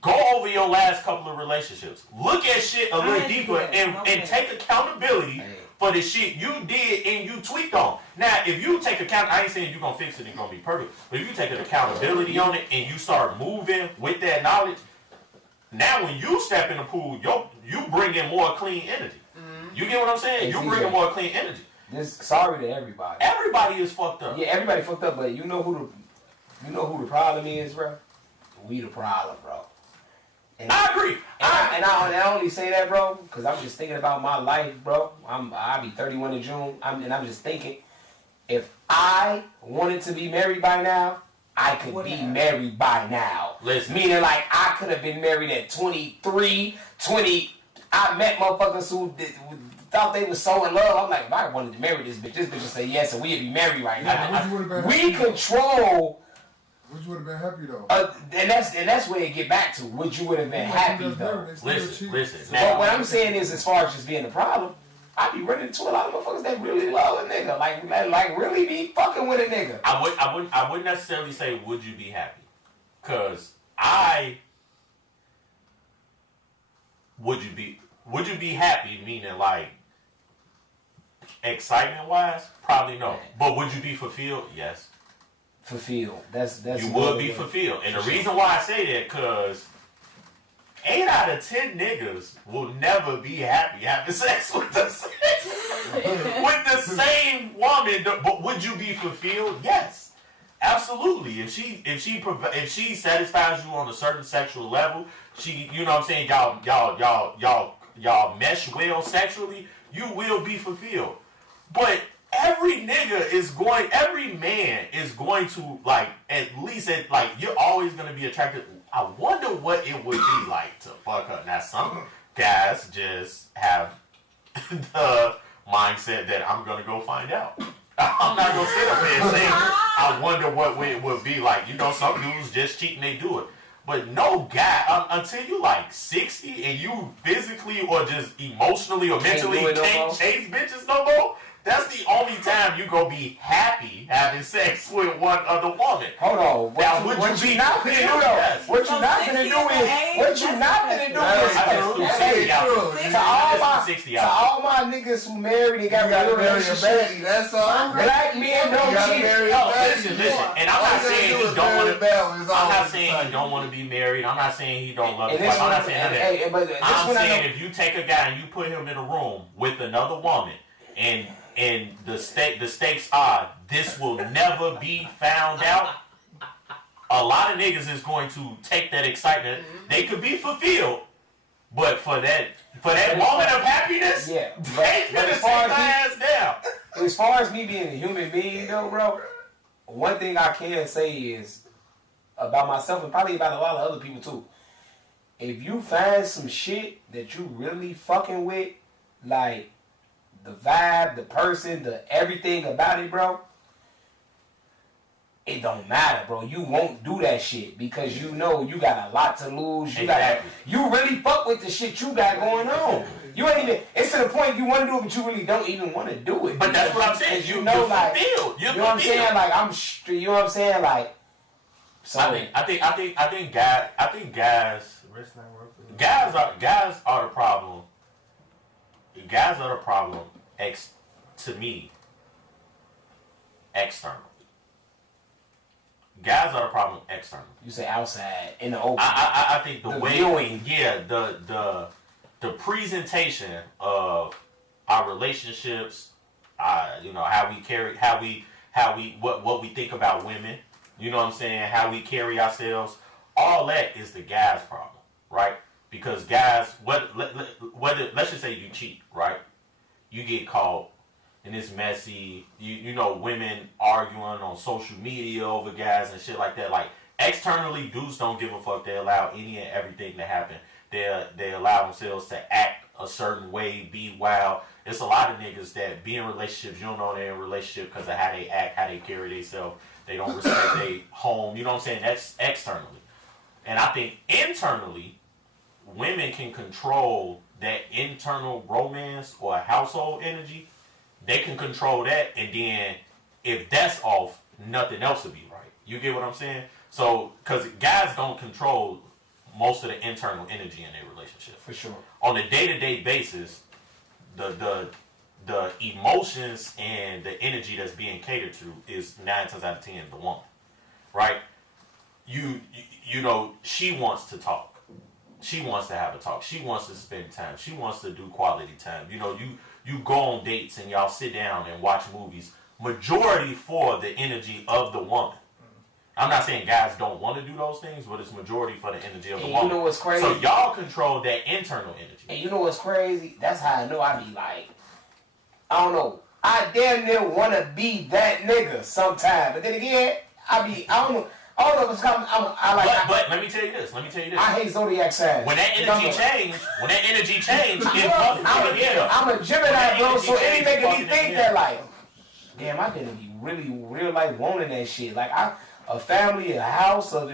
Go over your last couple of relationships. Look at shit a little deeper and take accountability for the shit you did and you tweaked on. Now, if you take account, I ain't saying you're gonna fix it and it's gonna be perfect, but if you take an accountability on it and you start moving with that knowledge, now when you step in the pool, you bring in more clean energy. You get what I'm saying? You bring in more clean energy. Sorry to everybody. Everybody is fucked up. Yeah, everybody fucked up, but you know who the problem is, bro? We the problem, bro. And I agree. And I only say that, bro, because I'm just thinking about my life, bro. I'll be 31 in June, and I'm just thinking, if I wanted to be married by now, I could be married by now. Listen. Meaning, like, I could have been married at 23, 20. I met motherfuckers who thought they was so in love. I'm like, if I wanted to marry this bitch would say yes, and we'd be married right now. We control. Would you would have been happy though? And that's where it get back to. Would you would have been happy though? Listen. But what I'm saying is, as far as just being a problem, I be running into a lot of motherfuckers that really love a nigga, like really be fucking with a nigga. I wouldn't necessarily say would you be happy, cause would you be happy? Meaning like excitement wise, probably no. But would you be fulfilled? Yes. Fulfilled. That's you would be fulfilled, and the reason why I say that, cause 8 out of 10 niggas will never be happy having sex with the same woman. But would you be fulfilled? Yes, absolutely. If she satisfies you on a certain sexual level, you know what I'm saying, y'all mesh well sexually, you will be fulfilled. But every man is going to, like, at least you're always going to be attracted. I wonder what it would be like to fuck her. Now, some guys just have the mindset that I'm going to go find out. I'm not going to sit up here and say, I wonder what it would be like. You know, some dudes just cheat and they do it. But no guy, until you like 60 and you physically or just emotionally or mentally can't chase bitches no more, that's the only time you gonna be happy having sex with one other woman. Hold on. What you not gonna do though? What you not gonna do is to all my niggas who married and got real relationships. That's all. Black men don't cheat. Listen. And I'm not saying he don't want to. I'm not saying he don't want to be married. I'm not saying he don't love his wife. I'm not saying that. I'm saying if you take a guy and you put him in a room with another woman and the stakes are this will never be found out, a lot of niggas is going to take that excitement. They could be fulfilled, but for that moment of happiness, yeah. They finna take their ass down. As far as me being a human being though, bro, one thing I can say is about myself and probably about a lot of other people too. If you find some shit that you really fucking with, like the vibe, the person, the everything about it, bro, it don't matter, bro. You won't do that shit because you know you got a lot to lose. You really fuck with the shit you got going on. You ain't even. It's to the point you want to do it, but you really don't even want to do it. But that's what I'm saying. You know, like fulfilled. You know what I'm saying? Like you know what I'm saying? Like, so I think guys are the problem. Guys are the problem. To me, external. Guys are the problem external. You say outside in the open. I think the way viewing. Yeah, the presentation of our relationships, you know, how we think about women, you know what I'm saying, how we carry ourselves, all that is the guy's problem, right? Because guys, let's just say you cheat, right? You get caught and it's messy. You know, women arguing on social media over guys and shit like that. Like, externally, dudes don't give a fuck. They allow any and everything to happen. They allow themselves to act a certain way, be wild. It's a lot of niggas that be in relationships. You don't know they're in a relationship because of how they act, how they carry themselves. They don't respect their home. You know what I'm saying? That's externally. And I think internally, women can control that internal romance or household energy, they can control that, and then if that's off, nothing else will be right. You get what I'm saying? So, because guys don't control most of the internal energy in their relationship. For sure. On a day-to-day basis, the emotions and the energy that's being catered to is 9 times out of 10 the woman, right? You know, she wants to talk. She wants to have a talk. She wants to spend time. She wants to do quality time. You know, you go on dates and y'all sit down and watch movies. Majority for the energy of the woman. I'm not saying guys don't want to do those things, but it's majority for the energy of the woman. You know what's crazy? So y'all control that internal energy. And you know what's crazy? That's how I know I be like, I don't know. I damn near want to be that nigga sometime. But then again, I don't know if it's coming. But let me tell you this. I hate zodiac signs. When that energy change, it fucking together. I'm a Gemini, bro, so it making me think that like, damn, I didn't be really real life wanting that shit. Like a family, a house, or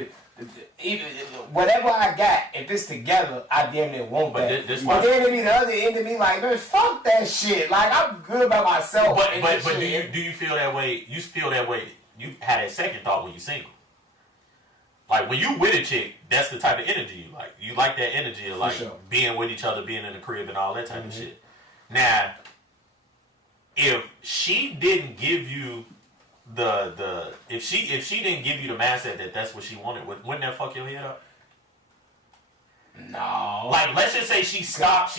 even whatever I got, if it's together, I damn near want that. But then it be the other end of me like, man, fuck that shit. Like I'm good by myself. But do you feel that way? You feel that way? You had that second thought when you're single. Like when you with a chick, that's the type of energy you like. You like that energy of like being with each other, being in the crib, and all that type of shit. Now, if she didn't give you if she didn't give you the mindset that that's what she wanted, wouldn't that fuck your head up? No. Like let's just say she stopped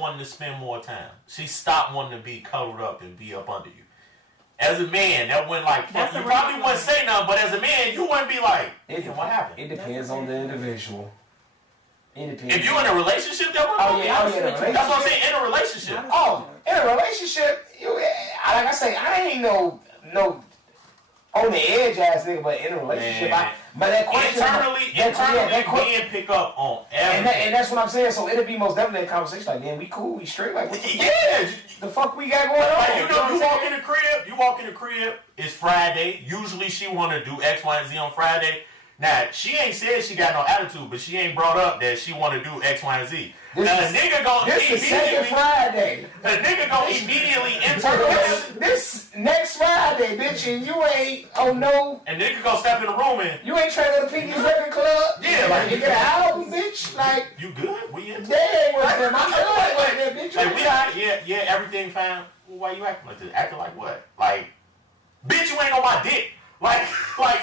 wanting to spend more time. She stopped wanting to be cuddled up and be up under you. As a man, that wouldn't like fuck. You probably wouldn't say nothing, but as a man, you wouldn't be like, what happened? It depends on the individual. It depends. If you're in a relationship, that's what I'm saying. In a relationship. In a relationship, like I say, I ain't no on the edge ass nigga, but in a relationship, but that question internally, men pick up on everything. And that's what I'm saying. So it'll be most definitely a conversation like, man, we cool, we straight, like what the fuck we got going on? Like, you walk in the crib, it's Friday. Usually she wanna do X, Y, and Z on Friday. Now, she ain't said she got no attitude, but she ain't brought up that she want to do X, Y, and Z. This is second Friday. The nigga gonna immediately internalize this next Friday, bitch, and you ain't no. And nigga gonna step in the room and you ain't trying to go to Pinky's Record Club. Yeah, like you get an album, bitch. Like you good? We in? Yeah, I'm good. Bitch, like we alright. Yeah, everything fine. Well, why you acting like this? Acting like what? Like, bitch, you ain't on my dick. Like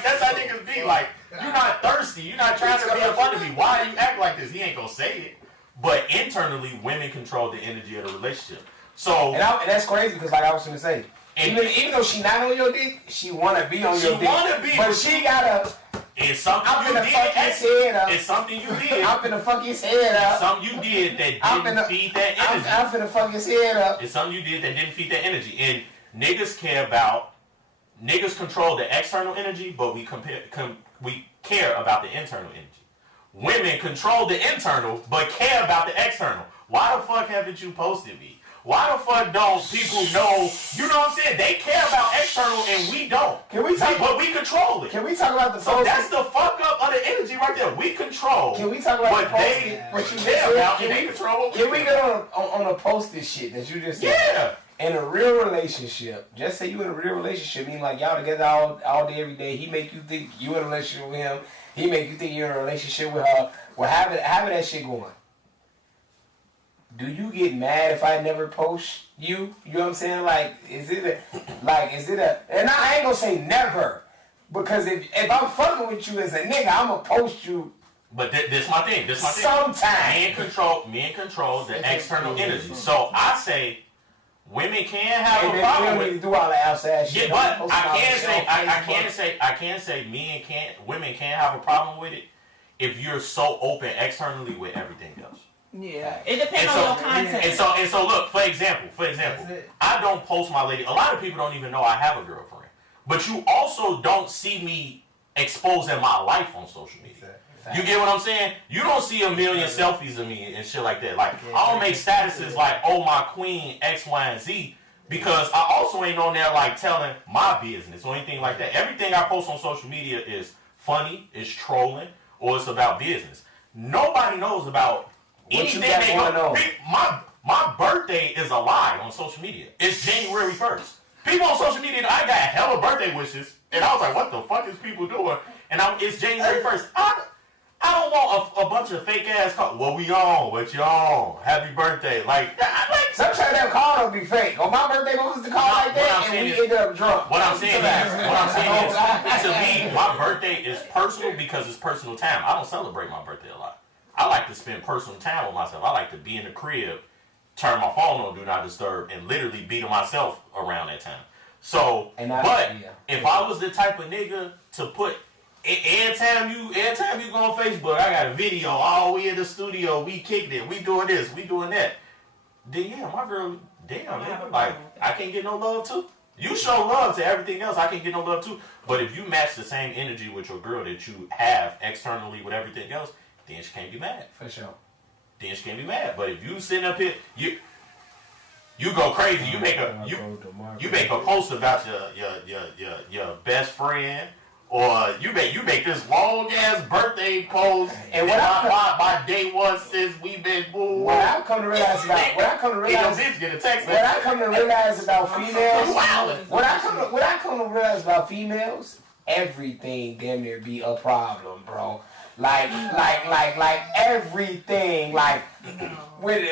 that's how niggas be. Like, you're not thirsty. You're not trying to be up under me. Why are you acting like this? He ain't gonna say it. But internally, women control the energy of the relationship. So and that's crazy because, like I was gonna say, even though she not on your dick, she wanna be on your dick. But she gotta. It's something you did. It's something you did. I'm finna fuck his head up. It's something you did that didn't feed that energy. I'm finna fuck his head up. It's something you did that didn't feed that energy. And niggas control the external energy, but we care about the internal energy. Women control the internal, but care about the external. Why the fuck haven't you posted me? Why the fuck don't people know? You know what I'm saying? They care about external and we don't. But we control it. Can we talk about the So that's the fuck up of the energy right there. We control. Can we talk about what you care about and they control? Can we go on a posted shit that you just said? Yeah. In a real relationship, just say you in a real relationship, meaning like y'all together all day, every day. He make you think you in a relationship with him. He make you think you're in a relationship with her. Well, having that shit going. Do you get mad if I never post you? You know what I'm saying? Like, is it a? And I ain't gonna say never, because if I'm fucking with you as a nigga, I'ma post you. But this my thing. Sometimes. Men control the external energy. So I say. Women can have a problem with do all the outside shit. Yeah, but I can say women can have a problem with it if you're so open externally with everything else. Yeah, it depends on your content. And so look, for example, I don't post my lady. A lot of people don't even know I have a girlfriend, but you also don't see me exposing my life on social media. You get what I'm saying? You don't see a million selfies of me and shit like that. Like, I don't make statuses like, oh, my queen, X, Y, and Z, because I also ain't on there, like, telling my business or anything like that. Everything I post on social media is funny, is trolling, or it's about business. Nobody knows about anything got they going go, on? my birthday is a lie on social media. It's January 1st. People on social media, I got hella birthday wishes, and I was like, what the fuck is people doing? And it's January 1st. I don't want a bunch of fake ass calls. What we on? What you on? Happy birthday. Sometimes that call will be fake. On my birthday, what was the call like that? And we ended up drunk. What I'm saying is, to me, my birthday is personal because it's personal time. I don't celebrate my birthday a lot. I like to spend personal time with myself. I like to be in the crib, turn my phone on, do not disturb, and literally be to myself around that time. So, if I was the type of nigga to put, every time you go on Facebook, I got a video, we in the studio, we kicked it, we doing this, we doing that. Then yeah, my girl, damn, nigga, like, I can't get no love too. You show love to everything else, I can't get no love too. But if you match the same energy with your girl that you have externally with everything else, then she can't be mad. For sure. Then she can't be mad. But if you sitting up here, you go crazy. You make a post about your best friend, or you make this long ass birthday post. And my day one since we've been born. What I come to realize about females, everything damn near be a problem, bro. Like everything, like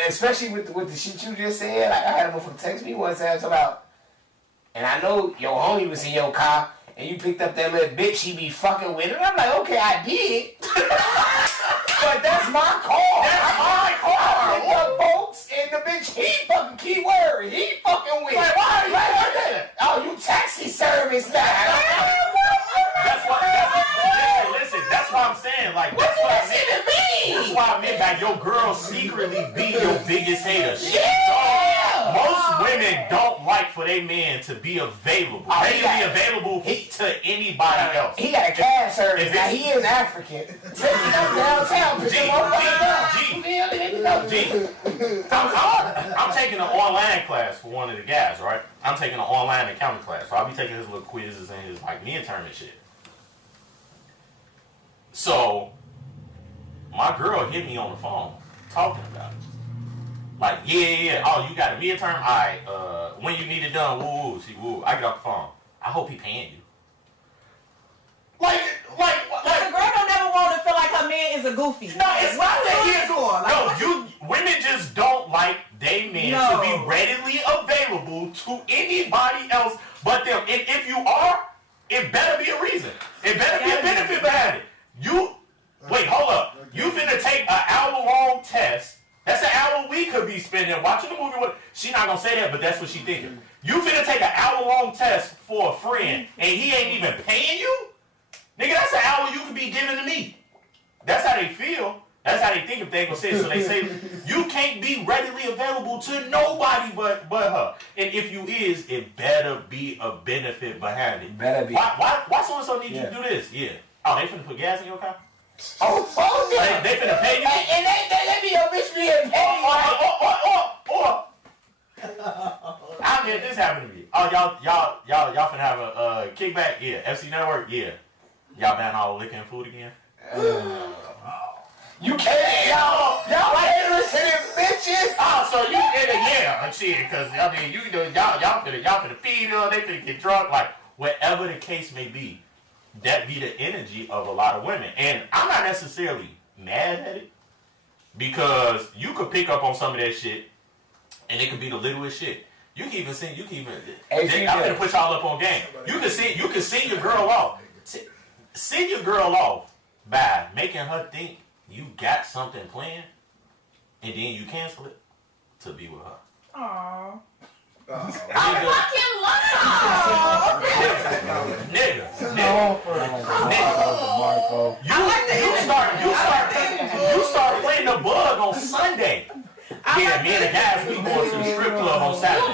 especially with the shit you just said. Like I had a motherfucker text me one time about, and I know your homie was in your car, and you picked up that little bitch he be fucking with, and I'm like, okay, I did, but that's my car. That's my car. I picked up folks, and the bitch he fucking keyword he fucking with. Like, why? Like, oh, you taxi service now. Listen, that's what I'm saying. Like, that's what I mean. That's why I meant by your girl secretly be your biggest hater. Yeah. Most women don't like for their man to be available. Readily available to anybody else. He got a cab service. Now he is African. Take him up downtown. I'm taking an online class for one of the guys, right? I'm taking an online accounting class. So I'll be taking his little quizzes and his like midterm and shit. So, my girl hit me on the phone talking about it. Like, yeah. Oh, you got a midterm? All right. When you need it done? Woo. I get off the phone. I hope he paying you. Like. The girl don't never want to feel like her man is a goofy. No, it's not that he is. No, women just don't like they men to be readily available to anybody else but them. And if you are, it better be a reason. It better be a benefit behind it. Wait, hold up. You finna take an hour-long test. That's an hour we could be spending watching the movie with. She not gonna say that, but that's what she thinking. You finna take an hour-long test for a friend, and he ain't even paying you? Nigga, that's an hour you could be giving to me. That's how they feel. That's how they think if they ain't gonna say it. So they say, you can't be readily available to nobody but her. And if you is, it better be a benefit behind it. Better be. Why so-and-so need you to do this? Yeah. Oh, they finna put gas in your car? Oh, yeah. They finna pay you? And they be your bitch being paid. I mean, this happened to me. Oh, y'all finna have a kickback? Yeah. FC Network? Yeah. Y'all ban all the liquor and food again? You can't, y'all haters to them bitches. Oh, so you in it, yeah, shit, because, I mean, you know, y'all finna feed them, they finna get drunk, like, whatever the case may be, that be the energy of a lot of women. And I'm not necessarily mad at it, because you could pick up on some of that shit, and it could be the littlest shit. I'm gonna put y'all up on game. You can send your girl off. Send your girl off by making her think you got something planned, and then you cancel it to be with her. Aww. Nigga. You start playing the bug on Sunday. Yeah, me and the guys, we going to the strip club on Saturday.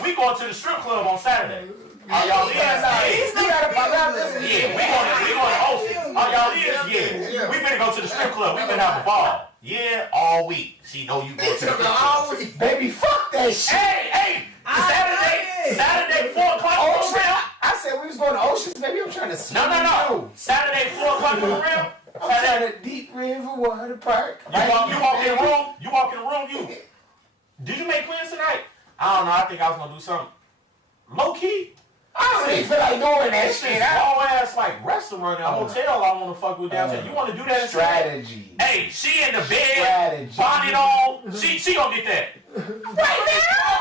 We going to the strip club on Saturday. Are y'all in? Yeah, we going to Ocean. Are y'all in? Yeah. We finna go to the strip club. We finna have a ball. Yeah, all week. She know you go to the strip club. Baby, fuck that shit. Hey, Saturday, 4 o'clock on the rim. I said we was going to Oceans, baby. I'm trying to see. No. Saturday, 4 o'clock on the rim. I'm trying to deep river water park. You walk in the room, did you make plans tonight? I don't know, I think I was gonna do something. Low key. I don't even feel like doing that This shit. is all ass like restaurant and hotel I wanna fuck with downtown. You wanna do that? Strategy. Hey, she in the bed, Strategy. bonnet on. She gonna get that. Right now.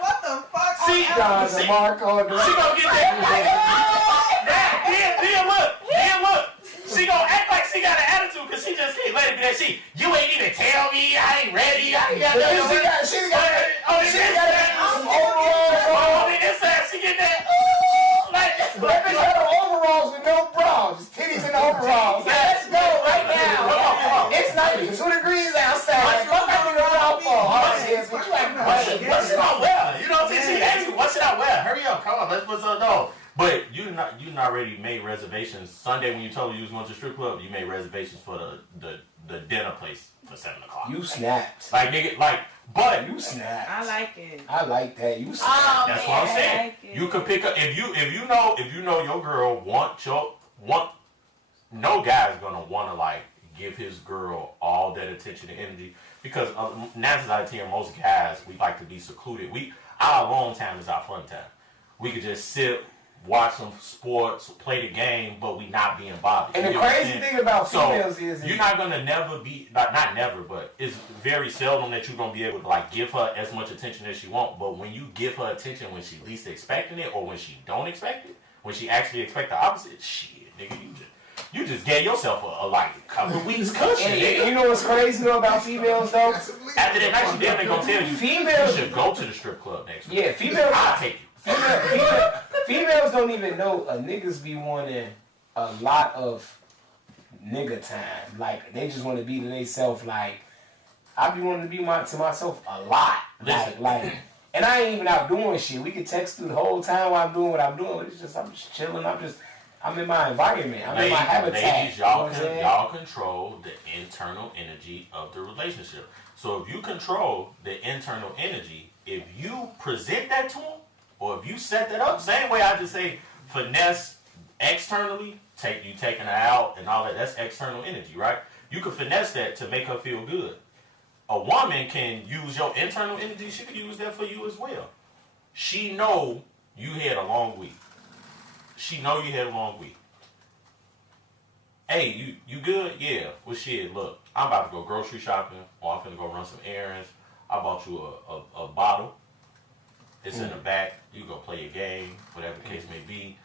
What the fuck? See, She gonna get that. Then look. She gonna act like she got an attitude because she just can't let it be that she. You ain't even tell me. I ain't ready. I ain't got nothing. She got some overalls. She get that. That bitch got the overalls with no bra. Just titties in the overalls. Let's go right now. Come on. It's 92 degrees outside. What I need a bra for? What should I wear? You know what I'm saying? She asked me, what should I wear? Hurry up, come on, let's put something on. But you already made reservations. Sunday when you told me you was going to the strip club, you made reservations for the dinner place for 7 o'clock. You snapped. Like nigga, but You snapped. I like it. I like that. You snapped. that's what I'm saying. like it. You could pick up if you know your girl no guy's gonna wanna like give his girl all that attention and energy because 9 times out of 10 most guys we like to be secluded. Our alone time is our fun time. We could just sit, watch some sports, play the game, but we not being bothered. And the crazy thing about females is you're not gonna never be not never, but it's very seldom that you're gonna be able to like give her as much attention as she want. But when you give her attention when she least expecting it, or when she don't expect it, when she actually expect the opposite, shit, nigga, you just gave yourself a couple of weeks cushion. And you know what's crazy though about females though? After that night, she definitely gonna tell you Females you should go to the strip club next week. Yeah, females. I'll take you. Females don't even know niggas be wanting a lot of nigga time. Like they just want to be to themselves. Like I be wanting to be to myself a lot. Like, and I ain't even out doing shit. We can text through the whole time while I'm doing what I'm doing. It's just I'm just chilling. I'm in my environment. I'm in my habitat. Ladies, y'all you know y'all control the internal energy of the relationship. So if you control the internal energy, if you present that to them, or if you set that up, same way I just say finesse externally, you taking her out and all that, that's external energy, right? You can finesse that to make her feel good. A woman can use your internal energy, she can use that for you as well. She know you had a long week. Hey, you good? Yeah. Well, shit, look, I'm about to go grocery shopping, or I'm finna go run some errands. I bought you a bottle. It's in the back. You go play your game, whatever the case may be.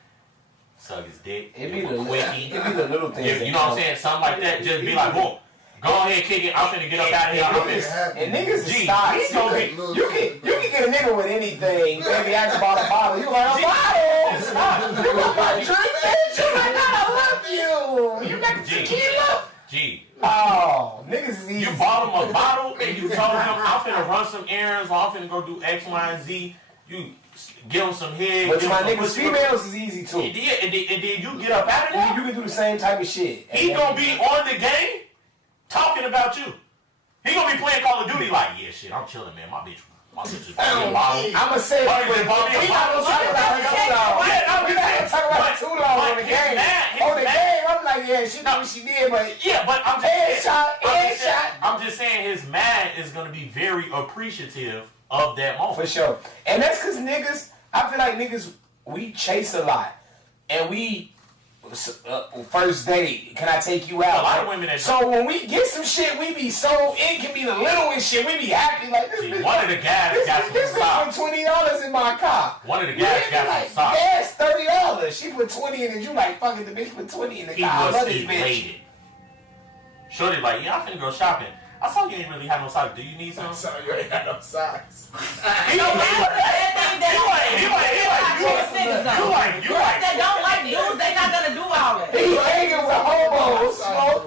Suck his dick. It be the little things. You know what I'm saying? Something like that. Just be like, boom. Go ahead, kick it. I'm finna get up out of here. And niggas is stocks. You can get a nigga with anything. Baby, I just bought a bottle. You like a bottle? You want my drink, bitch? You like, I love you. You got tequila? G. Oh, niggas is easy. You bought him a bottle and you told him, I'm finna run some errands, or I'm finna go do X, Y, and Z. You give him some head. But to my niggas, females is easy too. Yeah, and then you get up out of there. You can do the same type of shit. He gonna be on the game talking about you. He gonna be playing Call of Duty like, yeah, shit, I'm chilling, man. My bitch is buying me a bottle. I'ma say it. We not gonna talk about it too long. We not gonna talk about it too long on the game. On the game, I'm like, yeah, she knew what she did, but yeah, but I'm just saying his man is gonna be very appreciative of that moment. For sure. And that's because niggas, I feel like niggas, we chase a lot. And we, first date, can I take you out? A lot of women that so when we get some shit, we be so, it can be the littlest shit, we be happy like this. See, one of the guys got some socks. This bitch put $20 in my car. One of the guys got some socks. Gas $30. She put 20 in it. You like, fuck it, the bitch put 20 in the car. I love this bitch. Shorty like, yeah, I'm finna go shopping. I saw you ain't really have no socks. Do you need some? I saw you ain't had no socks. You that don't like dudes, they not gonna do all that. He hanging with hobos.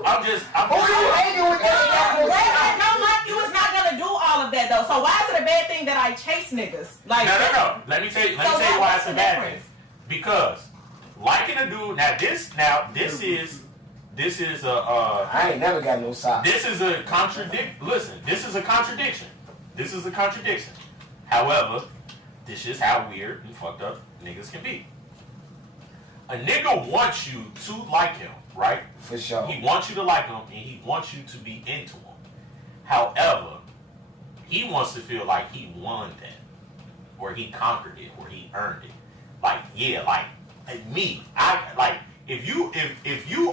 I'm just. Who you hanging with that don't like you is not gonna do all of that though. So why is it a bad thing that I chase niggas? Like no. Let me tell you why it's a bad thing. Because liking a dude this is a. I ain't never got no socks. This is a contradiction. Listen, this is a contradiction. However, this is how weird and fucked up niggas can be. A nigga wants you to like him, right? For sure. He wants you to like him, and he wants you to be into him. However, he wants to feel like he won that, or he conquered it, or he earned it. Like, yeah, like me, I like if you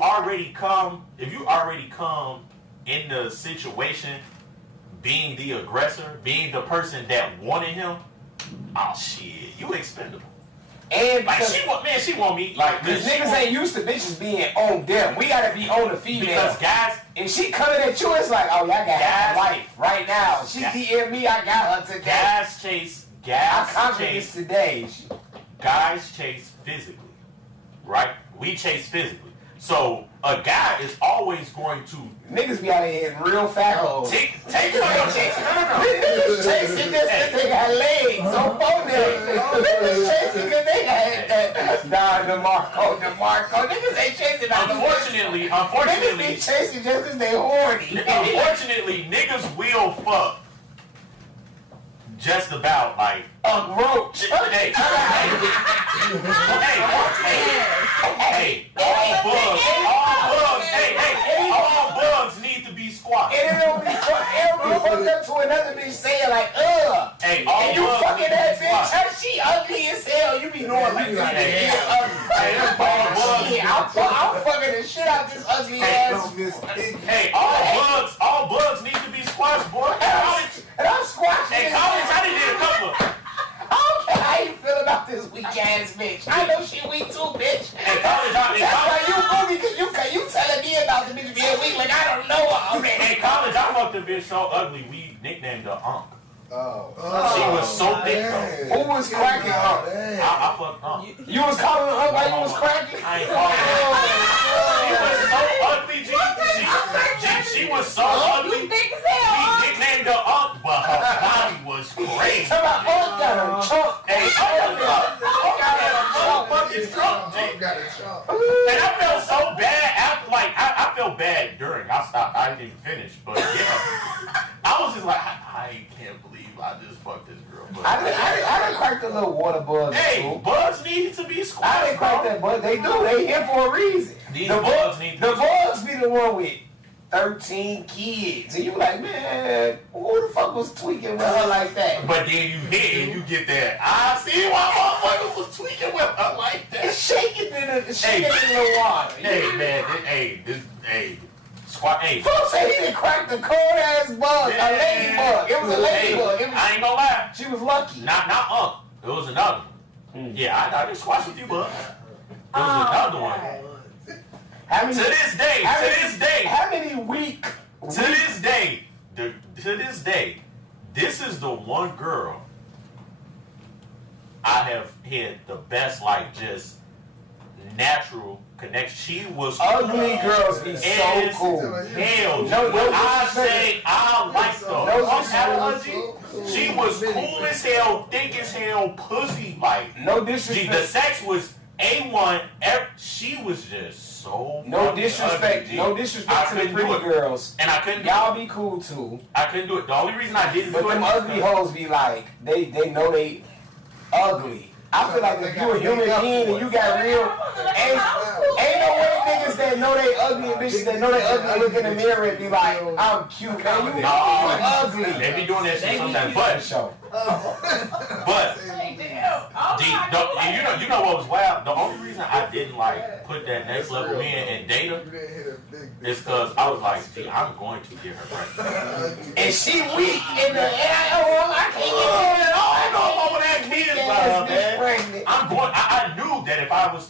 already come in the situation being the aggressor, being the person that wanted him. Oh shit, you expendable. And Like she want me. Like because niggas ain't used to bitches being on them. We gotta be on the female. Because guys, if she coming at you, it's like, oh, y'all got half life right now. She DM me, I got her today. Guys chase. I conquered this today. Guys chase physically, right? We chase physically. So a guy is always going to niggas be out here hitting real fat hoes. take it on chase. Niggas chasing this because they got legs on both legs. Niggas chasing because they got DeMarco. Niggas ain't chasing out Unfortunately, niggas be chasing just because they horny. unfortunately, niggas will fuck just about like A roach. hey, all bugs need to be squashed. And it'll be fucked up to another bitch saying like, ugh. Hey, all And you bugs fucking need to that be squashed. bitch, she ugly as hell. You be knowing like, Hey, I'm fucking the shit out this ugly ass. Hey, all bugs need to be squashed, boy. And I'm squashing. Hey, college, I done did a couple. I don't care how you feel about this weak ass bitch. I know she weak too, bitch. Hey, college, That's why you boogie, cause you telling me about the bitch being weak like I don't know her already. Hey, college, I fucked a bitch so ugly, we nicknamed her Unk. Oh. She was so thick, though. Who was cracking up? I fucked Unk. You was calling her up while you was cracking? I ain't calling her. She was so ugly, G. She was so ugly. You think as We hell, nicknamed her Unk, but her body was crazy. Tell my aunt got her chunk. Hey, Unk got her motherfucking trunk, G. Got it chunk. And I felt so bad after, like, I felt bad during. I stopped. I didn't even finish, but yeah. I was just like, I can't believe I just fucked this girl. But, I done cracked a little water bug. hey, too. bugs need to be I squashed, didn't crack bro. that bug. They do. They here for a reason. These the bugs need to the be bugs be the one with 13 kids. And you like, man, who the fuck was tweaking with her like that? But then you hit and you get that. I see why motherfuckers was tweaking with her like that. It's shaking in the water. Squat, hey. Folks say he done cracked a cold ass bug, a ladybug. It was a ladybug. I ain't gonna lie. She was lucky. Not Unk. It was another one. Yeah, I done squashed a few bugs. It was another one. How many, To this day, how many weak? to this day, this is the one girl I have had the best, like, just natural connection. She was Ugly girls be so as cool. hell. No When I disrespect. say I like her. No Unk had a disrespect. She was cool as hell, thick as hell, pussy like. No The disrespect. sex was A1. She was just so. No fucking disrespect. ugly, G. No I disrespect to the couldn't pretty do it. girls. And I couldn't do Y'all it. be cool too. I couldn't do it. The only reason I didn't But do it. them ugly hoes be like, they know they ugly. I feel like if you a human being and you got real, ain't no way niggas that know they ugly and bitches that know they ugly look in the mirror and be like, I'm cute, man. You ugly. They be doing that shit sometimes. For But sure. you know what was wild? The only reason I didn't like put that next level in and date her is because I was like, see, I'm going to get her pregnant. And she weak in the I can't get I know I'm over that kids by her, man. pregnant. I'm going. I knew that if I was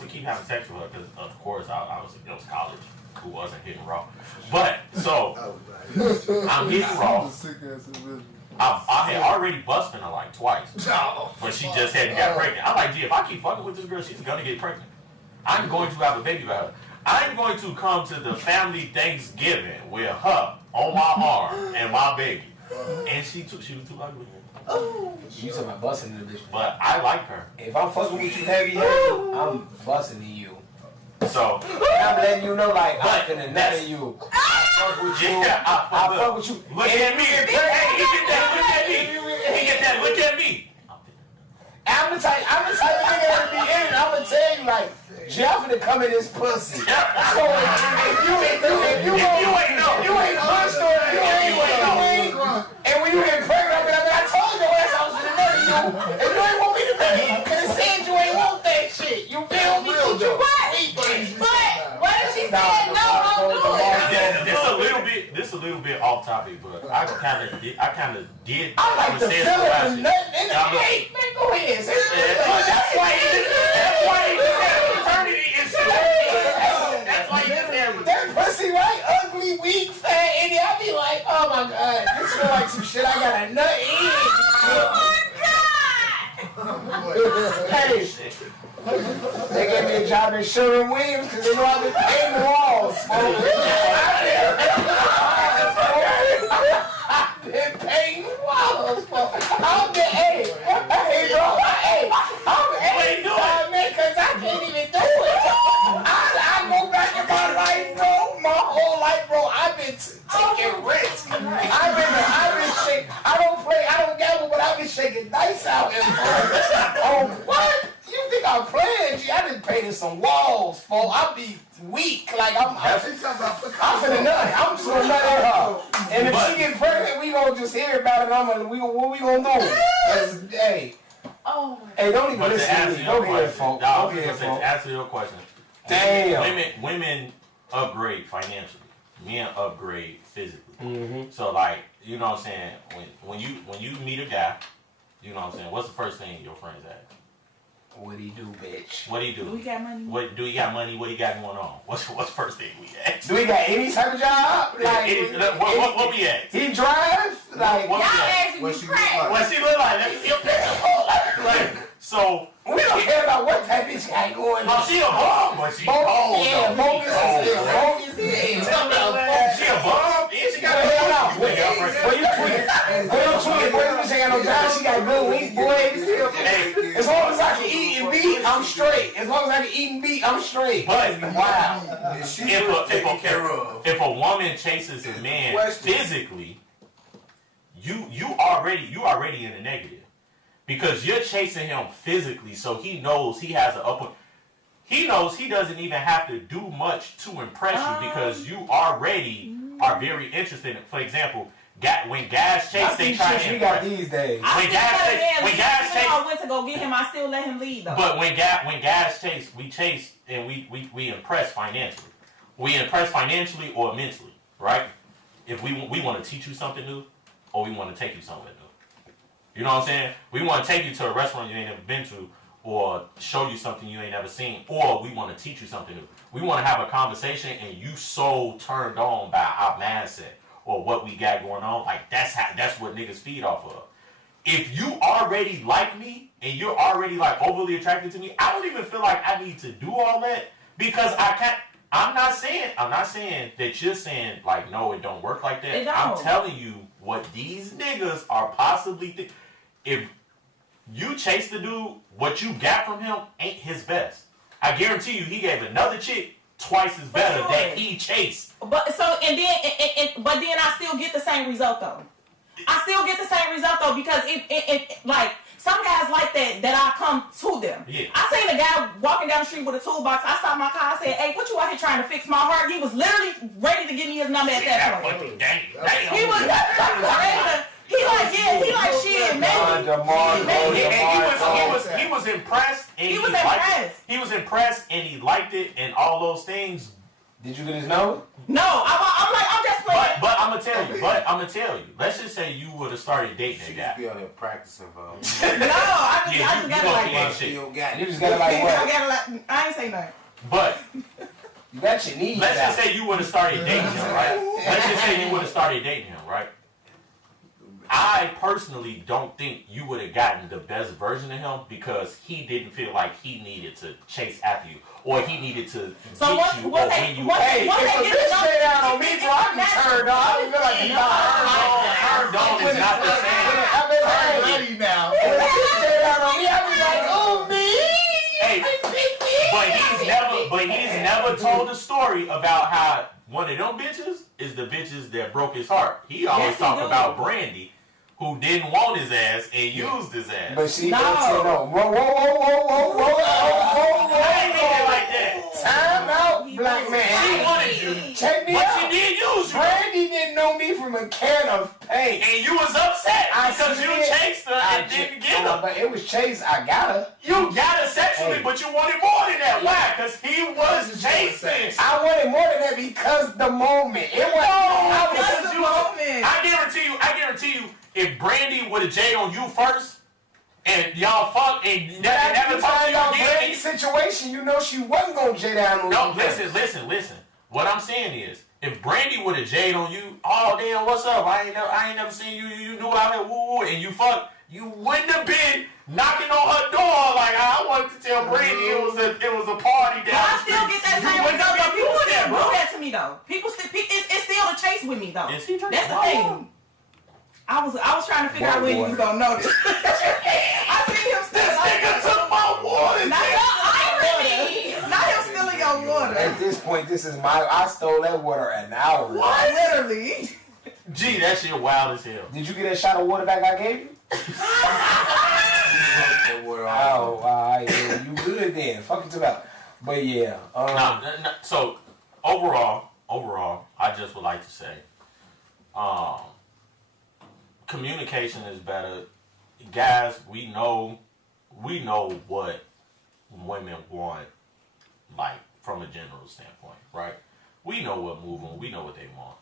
to keep having sex with her, because of course it was college, who wasn't hitting raw. But so I'm hitting raw. I had already busted her like twice, but she just hadn't got pregnant. I'm like, gee, if I keep fucking with this girl, she's gonna get pregnant. I'm going to have a baby by her. I'm going to come to the family Thanksgiving with her on my arm and my baby, and she was too ugly. You talking about busting in the bitch. But I like her. If I'm fucking with you heavy, I'm busting in you. So I'm letting you know, like, I'm But finna nut that's- in you. I fuck with you. yeah, I fuck with you. Look at me. Hey, he get that. Look at me. He get that. Look at me. I'm the type of nigga that be in it. I'm gonna tell you, like, Jeff finna come in this pussy. So if you ain't pushed or you ain't, and when you get pregnant, I told your ass I was gonna marry you. If you ain't want me to marry you, could have said you ain't want that shit. You feel me? But what if she said no, don't do it? This a little bit off topic, but I kind of did. I like the feeling of nothing in the hey, man, go ahead. That's why he just had paternity issues. That's why he just had that pussy, right? Ugly, weak, fat, and I be like, oh my god, this feel like some shit I got a nut in. Oh my god! Hey, they gave me a job at Sherwin-Williams because they know I've been painting the walls. I've been painting the walls. I'm the man, because I can't even do it. I go back in my life, bro, my whole life, bro. I've been taking risks. I've been shaking. I don't gamble, but I've been shaking dice out here, bro. Oh, what? You think I'm playing? G, I just painted some walls, folks. I'll be weak. Like, I'm finna nut. I'm just gonna nut at her. And if she get pregnant, we gonna just hear about it. What we gonna do? Hey. Oh my. Hey, don't even listen to me. Don't hear it, folks. Don't hear it, folks. To answer your question. Damn. Women upgrade financially. Men upgrade physically. Mm-hmm. So, like, you know what I'm saying? When you meet a guy, you know what I'm saying? What's the first thing your friends ask? What he do, bitch? What he do? Do he got money? Do he got money? What he got going on? What's first thing we ask? Do he got any type of job? Like, what we ask? He drive? Like, Y'all asking me crack. What she look like? Let me see a picture. Like, so we don't care about what that bitch got going on. Oh, she a bum, but she cold. Yeah, bogus as hell. Bogus as hell. She a bum? Yeah, she got a job. Well, you tweet. Boy, this bitch ain't got no job. She got good weak boys. As long as I can eat and beat, I'm straight. As long as I can eat and beat, I'm straight. But wow. If a woman chases a man physically, you already in the negative. Because you're chasing him physically, so he knows he has an upper. He knows he doesn't even have to do much to impress you because you already are very interested in. For example, when guys chase, they try to impress. These days. When guys chase, I went to go get him. I still let him lead though. But when guys chase, we chase and we impress financially. We impress financially or mentally, right? If we want to teach you something new, or we want to take you somewhere new. You know what I'm saying? We want to take you to a restaurant you ain't never been to, or show you something you ain't never seen, or we want to teach you something new. We want to have a conversation, and you so turned on by our mindset or what we got going on. Like that's what niggas feed off of. If you already like me and you're already like overly attracted to me, I don't even feel like I need to do all that because I can't. I'm not saying that you're saying like no, it don't work like that. I'm telling you what these niggas are possibly if you chase the dude, what you got from him ain't his best. I guarantee you, he gave another chick twice as better that he chased. But then I still get the same result though. I still get the same result though because it like some guys like that I come to them. Yeah. I seen a guy walking down the street with a toolbox. I stopped my car. I said, "Hey, what you out here trying to fix my heart?" He was literally ready to give me his number at that point. He was ready to. He like shit, maybe. He was impressed. And he was impressed. He was impressed and he liked it and all those things. Did you get his number? No, I'm just playing. But I'm gonna tell you. Let's just say you would have started dating that guy. She be out here practicing, bro. No, I just got it like that. You just got it like what? I ain't say nothing. But you got your knees. Let's just say you would have started dating him, right? Let's just say you would have started dating him, right? I personally don't think you would have gotten the best version of him because he didn't feel like he needed to chase after you or he needed to get you or win you. Hey, if a bitch stay down on me, bro, I be turned on. I don't feel like turned on is not the same. I'm ready now. If a bitch stay down on me, I be like, oh, me. Hey, but he's never told a story about how one of them bitches is the bitches that broke his heart. He always talk about Brandy. who didn't want his ass and used his ass. But she No. whoa. I ain't mean it like that. Time out, black man. She wanted you, Check me but out. she did use you. Brandy didn't know me from a can of paint. And you was upset because you chased her and didn't get her. But it was chase. I got her. You got her sexually, Hey. but you wanted more than that. Why? Because he was chasing. I wanted more than that because the moment. It was. I was That's the moment. I guarantee you, if Brandy would have Jade on you first, and y'all fuck and never talk to you y'all again. Brandy's situation, you know she wasn't gonna J down on No, you. listen. What I'm saying is, if Brandy would have Jade on you, oh damn, what's up? I ain't never seen you. You knew I had woo, and you fuck. You wouldn't have been knocking on her door like I wanted to tell Brandy it was a party down But I the still street. get that You same wouldn't result. have Though. been People doing still that, do bro. that to me though. It's still a chase with me though. Is he drinking That's the water? thing. I was trying to figure out when you was gonna notice. I see him still. This nigga took my water. Not Jay. your irony. Not him stealing your water. At this point, this is I stole that water an hour ago. What? Literally. Gee, that shit wild as hell. Did you get that shot of water back I gave you? Oh, yeah, you good then. Fuck it about. But yeah. So overall, I just would like to say, communication is better. Guys, we know what women want, like from a general standpoint, right? We know what move on. We know what they want.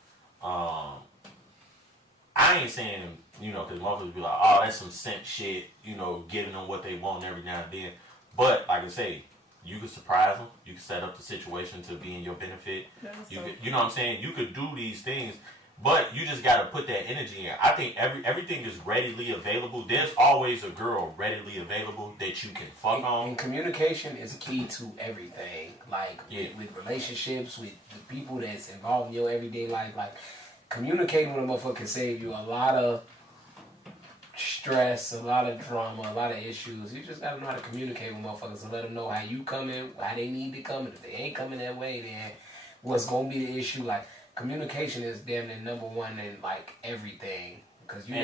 I ain't saying, because motherfuckers be like, oh, that's some simp shit, giving them what they want every now and then. But, like I say, you could surprise them. You could set up the situation to be in your benefit. You know what I'm saying? You could do these things, but you just got to put that energy in. I think everything is readily available. There's always a girl readily available that you can fuck on. And communication is key to everything. Like, with relationships, with the people that's involved in your everyday life, like, communicating with a motherfucker can save you a lot of stress, a lot of drama, a lot of issues. You just gotta know how to communicate with motherfuckers and let them know how you coming, how they need to come, and if they ain't coming that way, then what's gonna be the issue. Like, communication is damn near number one in like everything, because you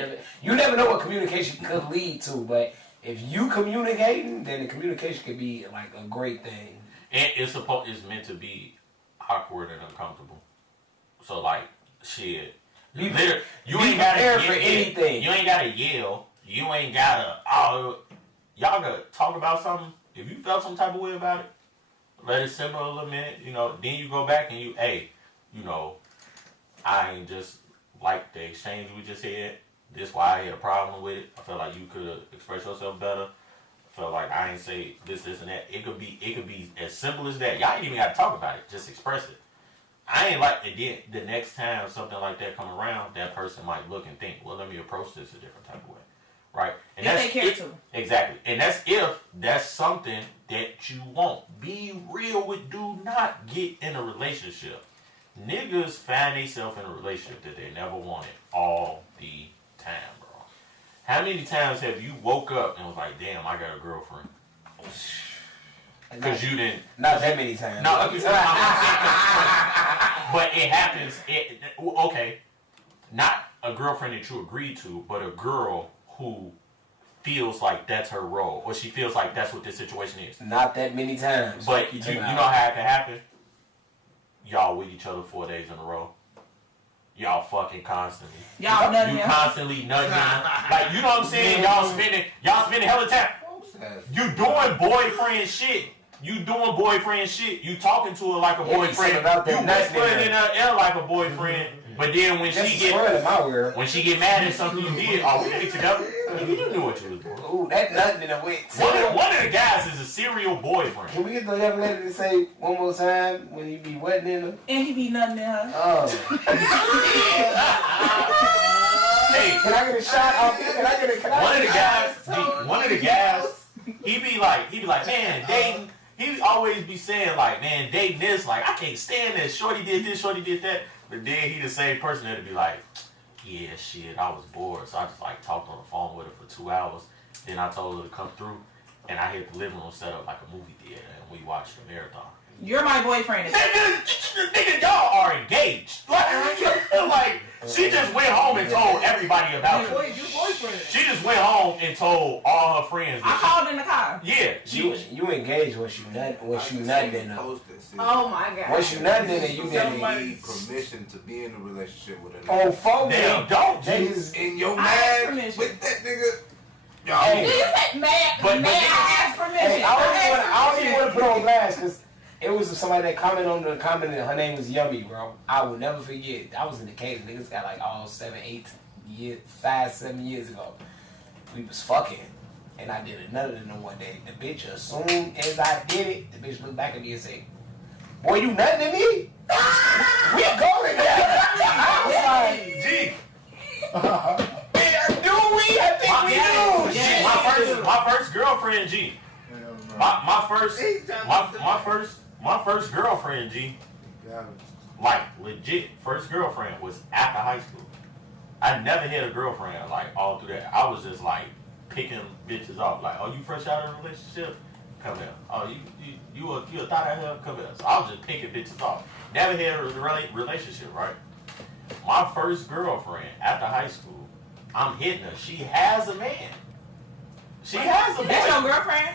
never know what communication could lead to. But if you communicating, then the communication could be like a great thing. And it's meant to be awkward and uncomfortable. So like, shit. You ain't gotta for anything. You ain't gotta yell. You ain't gotta. Y'all gotta talk about something. If you felt some type of way about it, let it simmer a little minute. Then you go back and I ain't just like the exchange we just had. This why I had a problem with it. I felt like you could have expressed yourself better. I felt like I ain't say this, and that. It could be as simple as that. Y'all ain't even gotta talk about it. Just express it. I ain't like it. Then the next time something like that come around, that person might look and think, well, let me approach this a different type of way, right? And if they care to. Exactly. And that's if that's something that you want. Be real with. Do not get in a relationship. Niggas find themselves in a relationship that they never wanted all the time, bro. How many times have you woke up and was like, damn, I got a girlfriend? Because you didn't. Not that many times. No, but it happens. Okay, not a girlfriend that you agreed to, but a girl who feels like that's her role, or she feels like that's what this situation is. Not that many times. But you know how it can happen? Y'all with each other 4 days in a row. Y'all fucking constantly. You Constantly nutting. Like, you know what I'm saying? Y'all spending hella time. You doing boyfriend shit. You talking to her like a boyfriend. You whispering in her ear like a boyfriend. But then when she get mad at something you did, we ain't together. You knew what you was doing. Ooh, that nothing in a way. One of the guys is a serial boyfriend. Can we get the young lady to say one more time when you be wetting in her? And he be nutting in her. Oh. Hey, can I get a shot off here? One of the guys, he be like, man, dating. He always be saying like, man, dating this, like, I can't stand this. Shorty did this, shorty did that. But then he the same person that'd be like, yeah, shit, I was bored, so I just like talked on the phone with her for 2 hours. Then I told her to come through, and I hit the living room set up like a movie theater, and we watched the marathon. You're my boyfriend. Nigga, y'all are engaged. Like, she just went home and told everybody about you. boyfriend. She just went home and told all her friends. I called in the car. Yeah, You engaged once you nut in her. Oh my god. Once you nut in her, you Somebody need permission to be in a relationship with a nigga. on phone. They don't. They just In your I asked man permission. with that nigga. Y'all, Hey. You said But- I asked permission. Hey, I don't even want to put on permission. blast because it was somebody that commented on the comment and her name was Yummy, bro. I will never forget. I was in the case. Niggas got like all 7 years ago. We was fucking. And I did another than them one day. The bitch, as soon as I did it, the bitch looked back at me and said, "Boy, you nothing to me? We going there." I was like, G. "Do we? I think we do." G, Shit. my first girlfriend, G. My first girlfriend, G. Like legit, first girlfriend was after high school. I never had a girlfriend like all through that. I was just like picking bitches off. Like, oh, you fresh out of a relationship? Come here. Oh, you a thought I have? Come here. So I was just picking bitches off. Never had a relationship, right? My first girlfriend after high school, I'm hitting her. She has a man. She has a That's your boy. girlfriend?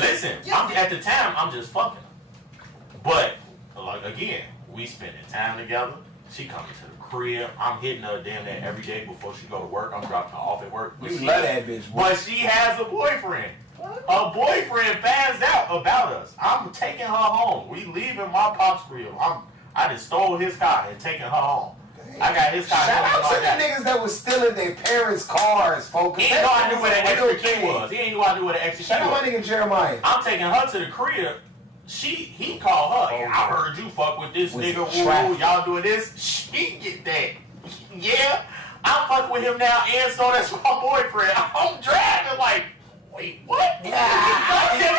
Listen, at the time, I'm just fucking. But, like, again, we spending time together. She coming to the crib. I'm hitting her damn near every day before she go to work. I'm dropping her off at work. You love that bitch, boy. But she has a boyfriend. Her boyfriend finds out about us. I'm taking her home. We leaving my pop's crib. I just stole his car and taking her home. I got his car. Shout out to the niggas that was stealing their parents' cars, folks. He ain't know I knew where that extra key was. He ain't know I knew where the extra key Shout out was. my nigga Jeremiah. I'm taking her to the crib. He called her. I heard you fuck with this Was nigga. it traffic? Woo, y'all doing this? She get that. Yeah, I'm fucking with him now, and so that's my boyfriend. I'm driving like, wait, what? In my mind,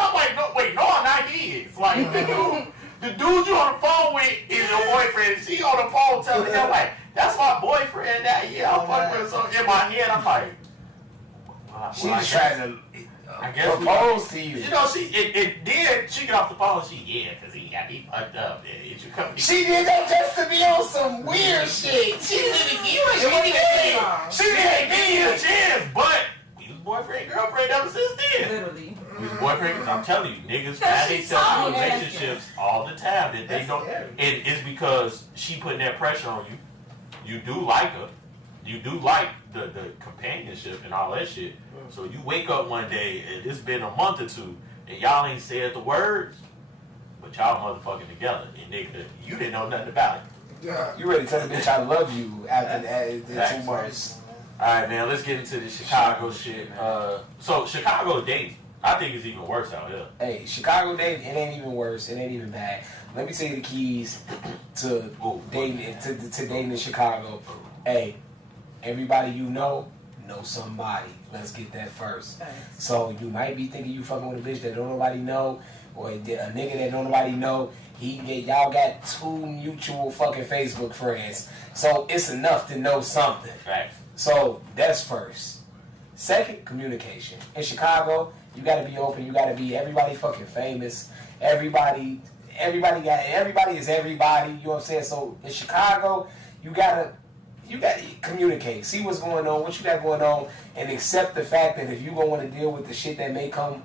I'm like, no, wait, no, I'm not his. Like the dude you on the phone with is your boyfriend. She on the phone telling him like, that's my boyfriend. That yeah, I'm fucking with. So in my head, I'm like, well, She I was guess- trying to I guess we- propose to you. You know, it did. She get off the phone. Cause he got me fucked up. You come. She did that just to be on some weird shit. She didn't give you a chance. She didn't give you a chance, but we was boyfriend girlfriend ever since then. Literally. We was boyfriend. Cause I'm telling you, niggas Cause find she themselves saw in me relationships all the time that they That's don't. scary. And it's because she putting that pressure on you. You do like her. You do like the companionship and all that shit. So you wake up one day and it's been a month or two and y'all ain't said the words, but y'all motherfucking together. And nigga, you didn't know nothing about it. You ready to tell the bitch I love you after that 2 months. Alright, man, let's get into the Chicago shit. So Chicago dating, I think it's even worse out here. Hey, Chicago dating, it ain't even worse. It ain't even bad. Let me tell you the keys to dating to dating in Chicago. Hey, everybody you know somebody. Let's get that first. So you might be thinking you fucking with a bitch that don't nobody know, or a nigga that don't nobody know. Y'all got 2 mutual fucking Facebook friends. So it's enough to know something. Facts. So that's first. Second, communication. In Chicago, you gotta be open. You gotta be everybody fucking famous. Everybody is everybody. You know what I'm saying? So in Chicago, you gotta communicate. See what's going on, what you got going on, and accept the fact that if you gonna want to deal with the shit that may come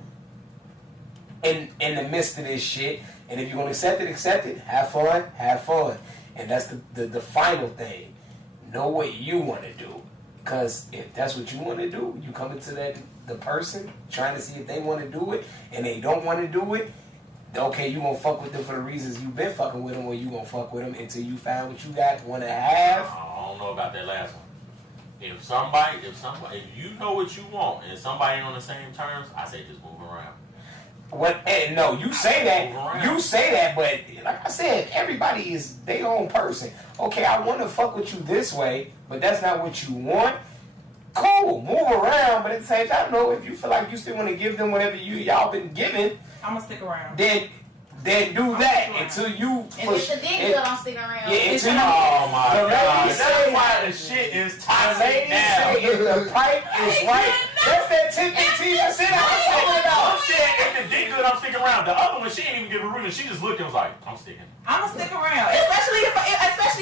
in the midst of this shit, and if you're gonna accept it. Have fun. And that's the final thing. Know what you want to do. Because if that's what you want to do, you come into the person trying to see if they want to do it, and they don't want to do it. Okay, you gonna fuck with them for the reasons you've been fucking with them, or you gonna fuck with them until you find what you got want to have. I don't know about that last one. If you know what you want and somebody ain't on the same terms, I say just move around. No, you say that, but like I said, everybody is their own person. Okay, I want to fuck with you this way, but that's not what you want. Cool, move around, but at the same time, no, if you feel like you still want to give them whatever y'all been giving, I'm gonna stick around. then then do that until you And if the dick good, I'm sticking around. Yeah, until you. Oh my The God. lady That's say- why the shit is The toxic lady now. say if the pipe is right, that's that TPT that said I was talking about. I'm saying if the dick good, I'm sticking around. The other one, she didn't even give a reason. She just looked and was like, I'm sticking. I'ma stick around, especially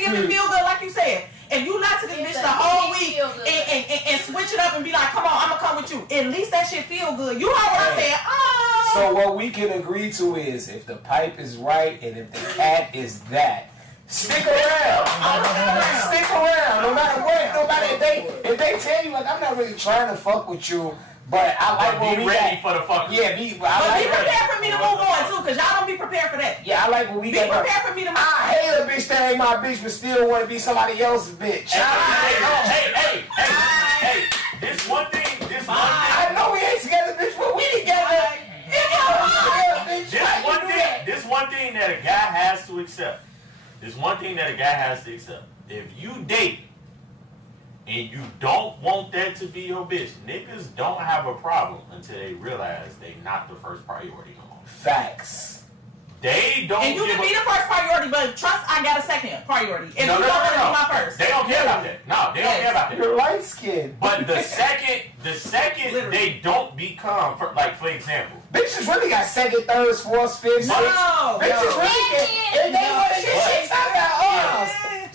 if it feel good, like you said. If you lie to this bitch the whole week and switch it up and be like, come on, I'ma come with you. At least that shit feel good. You heard what I said? Oh. So what we can agree to is if the pipe is right and if the cat is that, stick around. Stick around. No matter what. No matter if they tell you like I'm not really trying to fuck with you, but I like what Be we ready got. for the fucking. Yeah, I But like be prepared for me to move on too, cause y'all don't be prepared for that. Yeah, I like what we Be got. prepared for me to move I hate a bitch that ain't my bitch but still want to be somebody else's bitch. Hey, this one thing, I know we ain't together, bitch, but we together. this one thing that a guy has to accept. If you date and you don't want that to be your bitch, niggas don't have a problem until they realize they not the first priority no more. Facts. They don't. And you can be the first priority, but trust I got a second priority. If No, you no, don't no, want to no. be my first. They don't care about that. No, they don't care about that. You're light skinned. But the second Literally. they don't become, for example, Bitches really got second, thirds, fourths, fifths, sixths. No. Bitches really get, if they want to get shit talking about ours.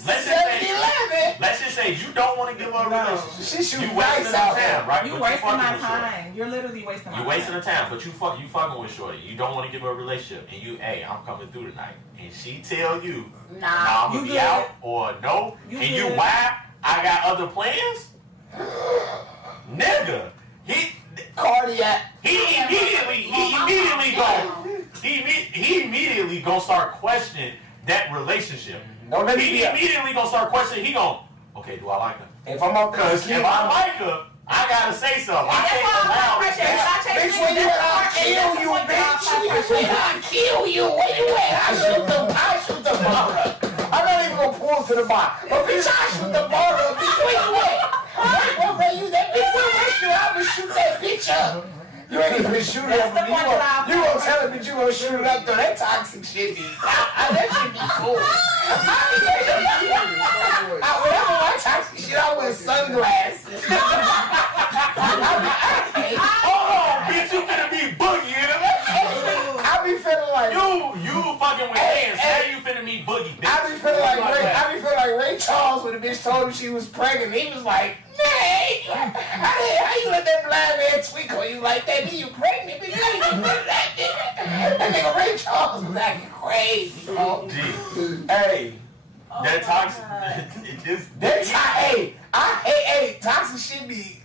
let's 7-11. just say you don't want to give up a relationship. She shoot You nice wasting out the there. time, right? You But wasting fucking my with shorty. time. You're literally wasting my time. You wasting the time, but you fucking with shorty. You don't want to give her a relationship, and hey, I'm coming through tonight, and she tell you, Nah. I'm gonna You be good. out or no, You and you good. why? I got other plans, nigga. Cardiac. He immediately gonna start questioning that relationship. Don't let me He be up. immediately gonna start questioning. He gon', okay, do I like her? If I'm up Because if I like her, I gotta say something. And I that's can't why I'm allow not pressure. When I chase bitch, niggas, when you that's at, the I'll part- and kill that's the you, point that bitch. I apply When pressure. I kill you, where you at? I shoot the border. I'm not even gonna pull to the bar. But bitch, I shoot the border. Bitch, where you at? Where you that bitch? I will shoot that bitch up. You ain't even gonna shoot it up. That's the point that I You gonna tell him that you gonna shoot it up though. That toxic shit be. That shit be cool. Whenever I toxic shit, I wear sunglasses. hold on, bitch, you finna be boogieing. I be feeling like You fucking with hands. Say you finna be boogie, bitch. I be feeling like Ray Charles when the bitch told him she was pregnant. He was like, man, how you let that blind man tweak on you like that? Then you pregnant, but you ain't even that nigga. That nigga Ray Charles was acting crazy, bro. Gee, Hey, that toxic. hey, toxic shit be,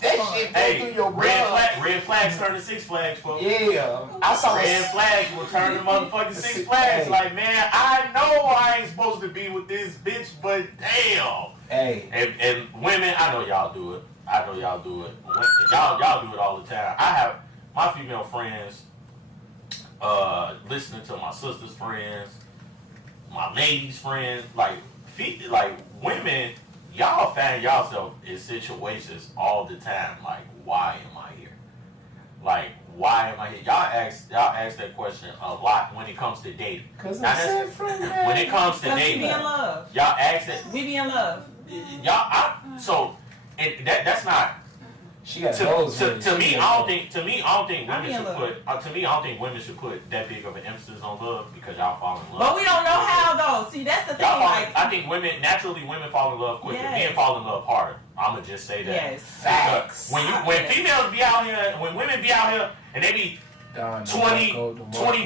that shit go through your blood. Red flags turn to Six Flags, folks. Yeah, I saw Red flags will turn to motherfucking Six Flags. Like, man, I know I ain't supposed to be with this bitch, but damn. Hey, And women, I know y'all do it. Y'all do it all the time. I have my female friends, listening to my sister's friends, my ladies' friends, like women, y'all find yourself in situations all the time. Like, why am I here? Like, why am I here? Y'all ask that question a lot when it comes to dating. cause Now, I said friend, man. when it comes to Because we dating, be in love. y'all ask that. We be in love. That's not. She got To me, I don't think I women be in should love. put. To me, I don't think women should put that big of an emphasis on love because y'all fall in love. But we don't know how though. See, that's the thing. Y'all fall, Like, I think women fall in love quicker. Yes. Men fall in love harder. I'ma just say that. yes. Facts. When females be out here, when women be out here and they be 20,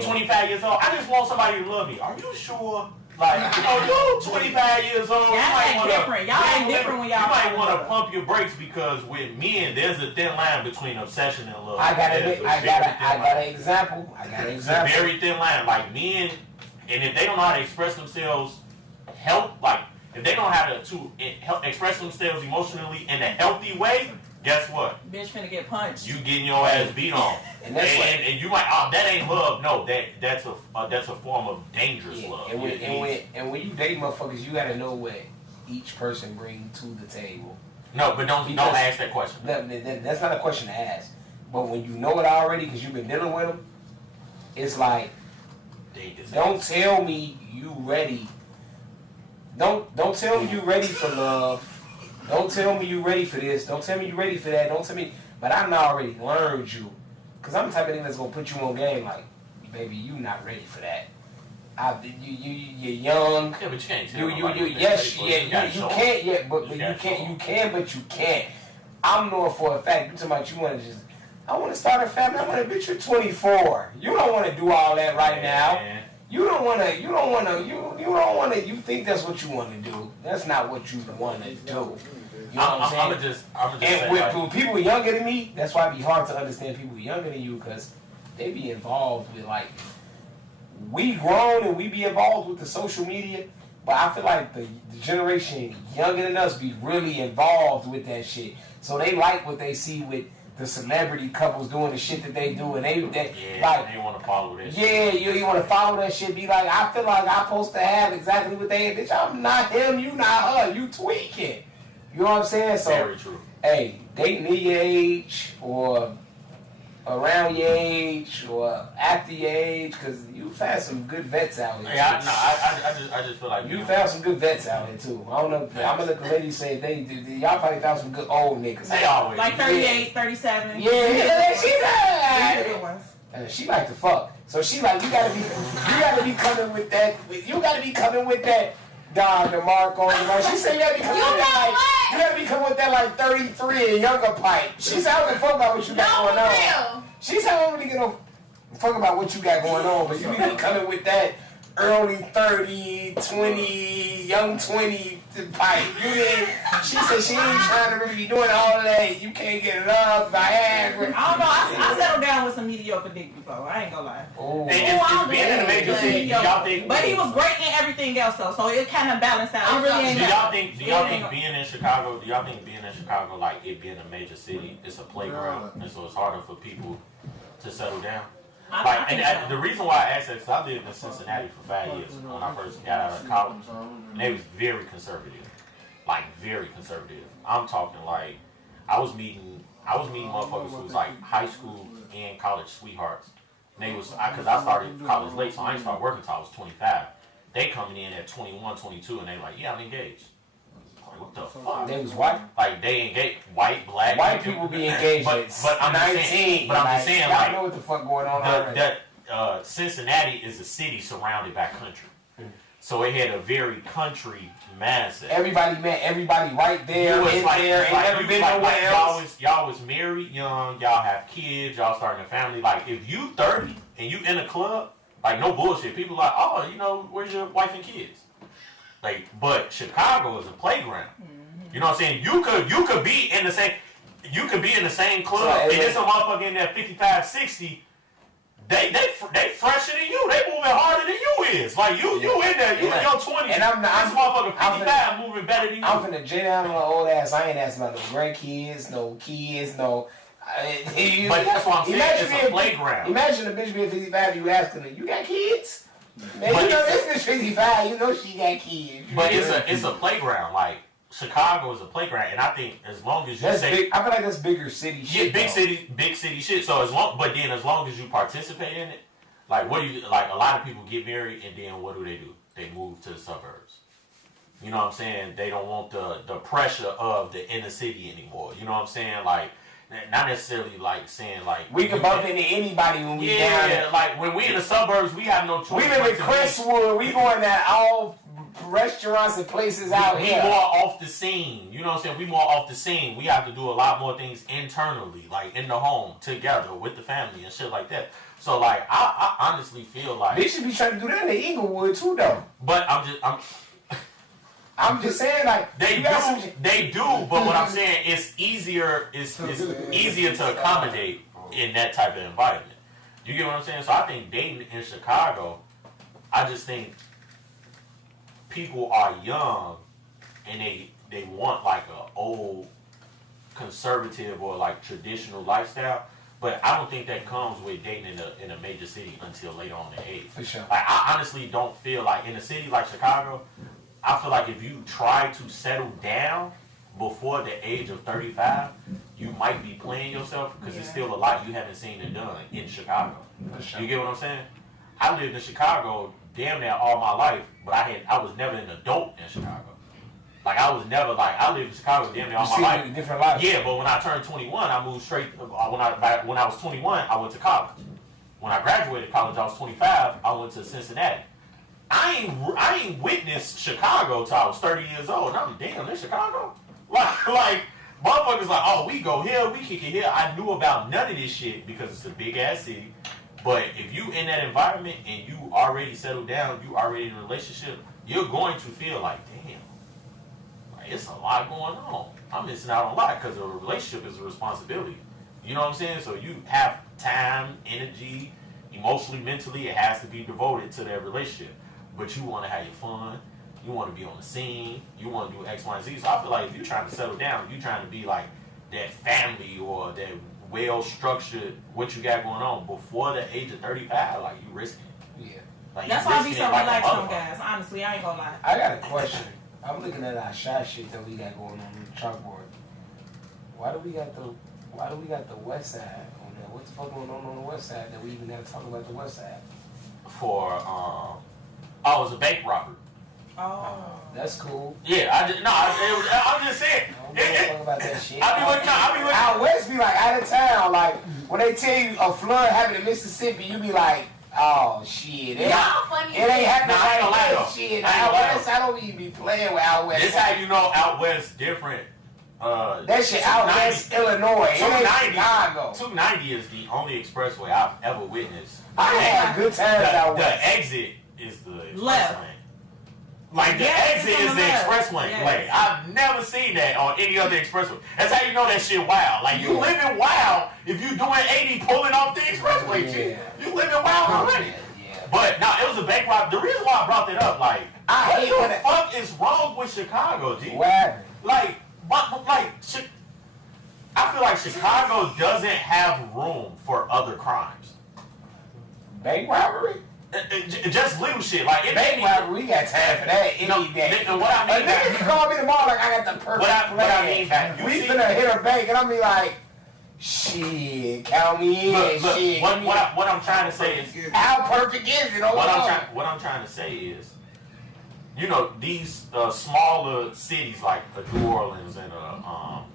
25 years old, I just want somebody to love me. Are you sure? Like, you 25 years old. Y'all ain't different. Y'all ain't different when y'all You might fall in want to love. pump your brakes because with men, there's a thin line between obsession and love. I got There's a an very thin line. example. It's a very thin line. Like men, and if they don't know how to express themselves, if they don't know how to express themselves emotionally in a healthy way, guess what? Bitch finna get punched. You getting your ass beat on, And that's and you might that ain't love. No, that's a form of dangerous love. And when you date motherfuckers, you gotta know what each person bring to the table. No, but don't ask that question. That's not a question to ask. But when you know it already, because you've been dealing with them, it's like think it's. Don't tell me you ready. Don't tell me you ready for love. Don't tell me you ready for this. Don't tell me you ready for that. Don't tell me. But I already learned you. Because I'm the type of thing that's going to put you on game like, baby, you not ready for that. You're young. Yeah, but you can't tell You can't yet, but you can't. I'm knowing for a fact, you talking about you want to just, I want to start a family. I want to, bitch, you're 24. You don't want to do all that right now. You don't want to, you think that's what you want to do. That's not what you want to do. You know what I'm saying? I'm just and with people younger than me, that's why it be hard to understand people younger than you, because they be involved with, like, we grown and we be involved with the social media, but I feel like the generation younger than us be really involved with that shit. So they like what they see with the celebrity couples doing the shit that they do, and they want to follow that shit. Yeah, you want to follow that shit. Be like, I feel like I'm supposed to have exactly what they have. Bitch, I'm not him, you not her. You tweaking. You know what I'm saying? So, very true. Hey, dating near your age or around your age or after your age, because you found some good vets out here. Yeah, I just feel like you found some good vets out here too. I don't know. I'm gonna let the ladies say y'all probably found some good old niggas. They always like 38, 37. Yeah, she's she like to fuck. So she like you gotta be coming with that. You gotta be coming with that. Don DeMarco on. She said you gotta be coming with that. You gotta be coming with that like 33 and younger pipe. She said I don't give a fuck about what you got going on. She said I don't really give a fuck about what you got going on, but you be coming with that early 30, 20, young 20 pipe. She said she ain't trying to really be doing all of that. You can't get it up, Viagra. I don't know. I settled down with some mediocre dick before. I ain't gonna lie. It's being in a major city. Y'all think? But he was great in everything else though, so it kind of balanced out. It really ain't. Do y'all think being in Chicago? Do y'all think being in Chicago, like it being a major city, it's a playground, and so it's harder for people to settle down? The reason why I asked that is I lived in Cincinnati for 5 years when I first got out of college, and they was very conservative, like very conservative. I'm talking like I was meeting motherfuckers who was like high school and college sweethearts. And they was because I started college late, so I didn't start working until I was 25. They coming in at 21, 22, and they like, yeah, I'm engaged. What the fuck? They was white. Like they engaged, white, black. White people be engaged. but I'm 19. I'm just saying, y'all like, know what the fuck going on already. Cincinnati is a city surrounded by country, so it had a very country mindset. Everybody met everybody right there. Ain't never been nowhere else. Y'all was married young. Y'all have kids. Y'all starting a family. Like if you 30 and you in a club, like no bullshit. People like, oh, where's your wife and kids? Like, but Chicago is a playground. Mm-hmm. You know what I'm saying? You could be in the same club, and there's some motherfucker in there 55, 60. They fresher than you. They moving harder than you is. Like you in there, you in your 20s. And I'm motherfucker 55 moving better than you. I'm finna J down on my old ass. I ain't asking about no grandkids, no kids, no. But that's what I'm saying. It's a playground. Imagine a bitch being 55. You asking her, you got kids? Man, this bitch 55, she got kids. But it's a playground. Like Chicago is a playground, and I think as long as you I feel like that's bigger city shit. Yeah, big city shit. So as long as you participate in it, like what do you like? A lot of people get married, and then what do? They move to the suburbs. You know what I'm saying? They don't want the pressure of the inner city anymore. You know what I'm saying? Like. Not necessarily like saying like we can bump into anybody when we down there. Like when we in the suburbs, we have no choice. We live in Crestwood. We going to all restaurants and places out here. We more off the scene. You know what I'm saying? We more off the scene. We have to do a lot more things internally, like in the home, together with the family and shit like that. So like I honestly feel like they should be trying to do that in the Inglewood too, though. But I'm just saying, like they do. But what I'm saying is easier. It's easier to accommodate in that type of environment. You get what I'm saying? So I think dating in Chicago, I just think people are young and they want like a old conservative or like traditional lifestyle. But I don't think that comes with dating in a major city until later on in age. For sure. Like I honestly don't feel like in a city like Chicago. I feel like if you try to settle down before the age of 35, you might be playing yourself because it's still a lot you haven't seen and done in Chicago. Sure. You get what I'm saying? I lived in Chicago damn near all my life, but I was never an adult in Chicago. Like I was never like I lived in Chicago damn near all my life. Different life. Yeah, but when I turned 21, I moved straight. When I was 21, I went to college. When I graduated college, I was 25. I went to Cincinnati. I ain't witnessed Chicago till I was 30 years old. And I'm like, damn, this Chicago? Like motherfuckers like, oh, we go here, we kick it here. I knew about none of this shit because it's a big ass city. But if you in that environment and you already settled down, you already in a relationship, you're going to feel like, damn, like it's a lot going on. I'm missing out on a lot because a relationship is a responsibility. You know what I'm saying? So you have time, energy, emotionally, mentally, it has to be devoted to that relationship. But you want to have your fun. You want to be on the scene. You want to do X, Y, and Z. So I feel like if you're trying to settle down, you're trying to be like that family or that well-structured what you got going on before the age of 35, like you risking it. Yeah. Like, That's why I be so relaxed on guys. Honestly, I ain't gonna lie. I got a question. I'm looking at our shot shit that we got going on the chalkboard. Why do we got the west side on there? What the fuck going on the west side that we even gotta talk about the west side? For it was a bank robbery. Oh. That's cool. Yeah, I'm just saying. I don't give a fuck about that shit. I be looking. Out west be like out of town. Like when they tell you a flood happened in Mississippi, you be like, oh shit. It funny. ain't happening Nah, I ain't gonna lie, like though. shit. I ain't Out gonna lie, west, I don't even be playing with out west. This how you know out west different. That shit out west, Illinois. It ain't Chicago. 290 is the only expressway I've ever witnessed. I had good times out The west. exit is the express Left. lane. Like the Yes, exit it's on is the the left. express lane. Yes. Like I've never seen that on any other expressway. That's how you know that shit wild. Like you Yeah. living wild if you doing 80 pulling off the expressway. Yeah. Shit. You living wild already. Yeah. But no, it was a bank robbery. The reason why I brought that up, like, I hate what when the it- fuck is wrong with Chicago, G? What happened? Like, I feel like Chicago doesn't have room for other crimes. Bank robbery? Just little shit. Like, it Bank robbery, we got time for that any day. And what I A mean nigga can call me tomorrow like I got the perfect What I plan. mean by you We see- finna hit a bank and I'll be like, shit, count me in, look, shit. what I'm trying to say is, How perfect is it? Oh, what I'm trying to say is, you know, these smaller cities like New Orleans and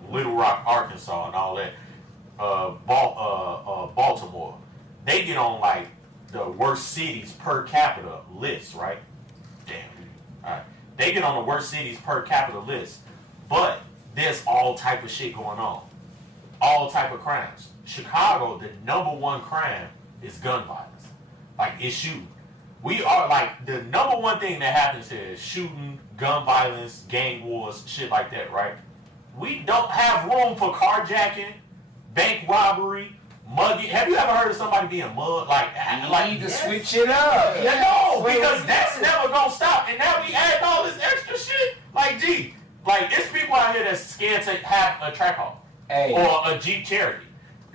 Little Rock, Arkansas, and all that, Baltimore, they get on like the worst cities per capita list, right? Damn. All right. They get on the worst cities per capita list, but there's all type of shit going on, all type of crimes. Chicago, the #1 crime is gun violence. Like, it's shooting. We are like the #1 thing that happens here is shooting, gun violence, gang wars, shit like that, right? We don't have room for carjacking, bank robbery, mugging. Have you ever heard of somebody being mugged? You need to switch it up. No, because that's never gonna stop. And now we add all this extra shit. Like, gee, like it's people out here that's scared to have a Trackhawk or a Jeep Cherokee.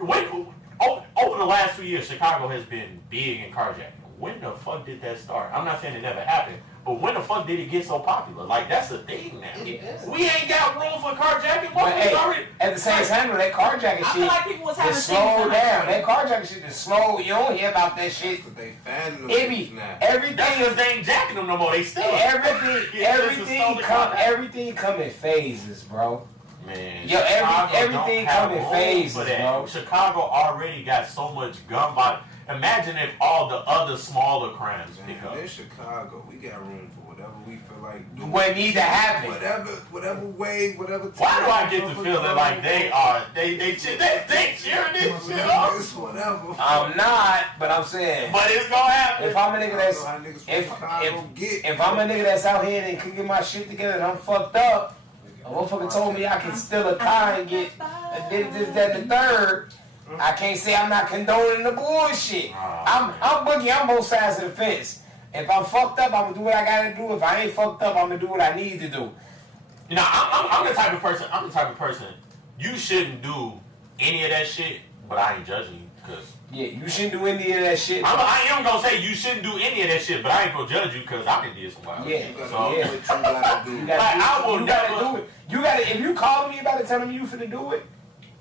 Over the last 2 years, Chicago has been big in carjacking. When the fuck did that start? I'm not saying it never happened, but when the fuck did it get so popular? Like, that's the thing now. We ain't got room for carjacking. But hey, at the same time, that carjacking I feel shit like people was having just slowed things down. That carjacking shit just slowed. You don't hear about that shit. But they fanning them It be bitches now. everything That's is because they ain't jacking them no more. They still everything come in phases, bro. Man, Yo, Chicago everything don't have come in room phases, for that. bro. Chicago already got so much gun violence. Imagine if all the other smaller crimes pick up. Man, in Chicago, we got room for whatever we feel like doing. What need to happen? Whatever way, whatever. Why do I get the feeling like they cheering this shit up? It's whatever. I'm not, but I'm saying. But it's gonna happen. If I'm a nigga that's I know how niggas from if Chicago get. if I'm a nigga that's out here and can get my shit together and I'm fucked up, a motherfucker told me I can steal a car and get this, that, and the third. I can't say I'm not condoning the bullshit. I'm boogie. I'm both sides of the fence. If I'm fucked up, I'm gonna do what I gotta do. If I ain't fucked up, I'm gonna do what I need to do. You know, I'm the type of person. You shouldn't do any of that shit, but I ain't judging you because. Yeah, you shouldn't do any of that shit. I am gonna say you shouldn't do any of that shit, but I ain't gonna judge you because I can do some wild Yeah, shit. You gotta So, do what you gotta do. You Like, I will gotta never- do it. You gotta. If you calling me about it, telling me you finna do it,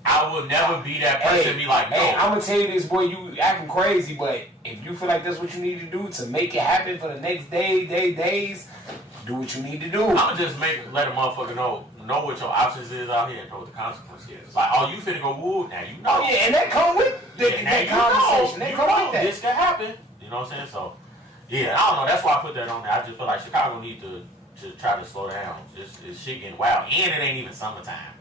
I will never be that person and be like, no. Hey, I'm gonna tell you this, boy, you acting crazy, but if you feel like that's what you need to do to make it happen for the next days, do what you need to do. I'ma just let a motherfucker know what your options is out here and know what the consequences is. Like, oh, you finna go woo, now you know. Oh yeah, and that come with that conversation. That come with that. This can happen. You know what I'm saying? So, yeah, I don't know. That's why I put that on there. I just feel like Chicago need to try to slow down. Just shit getting wild, and it ain't even summertime.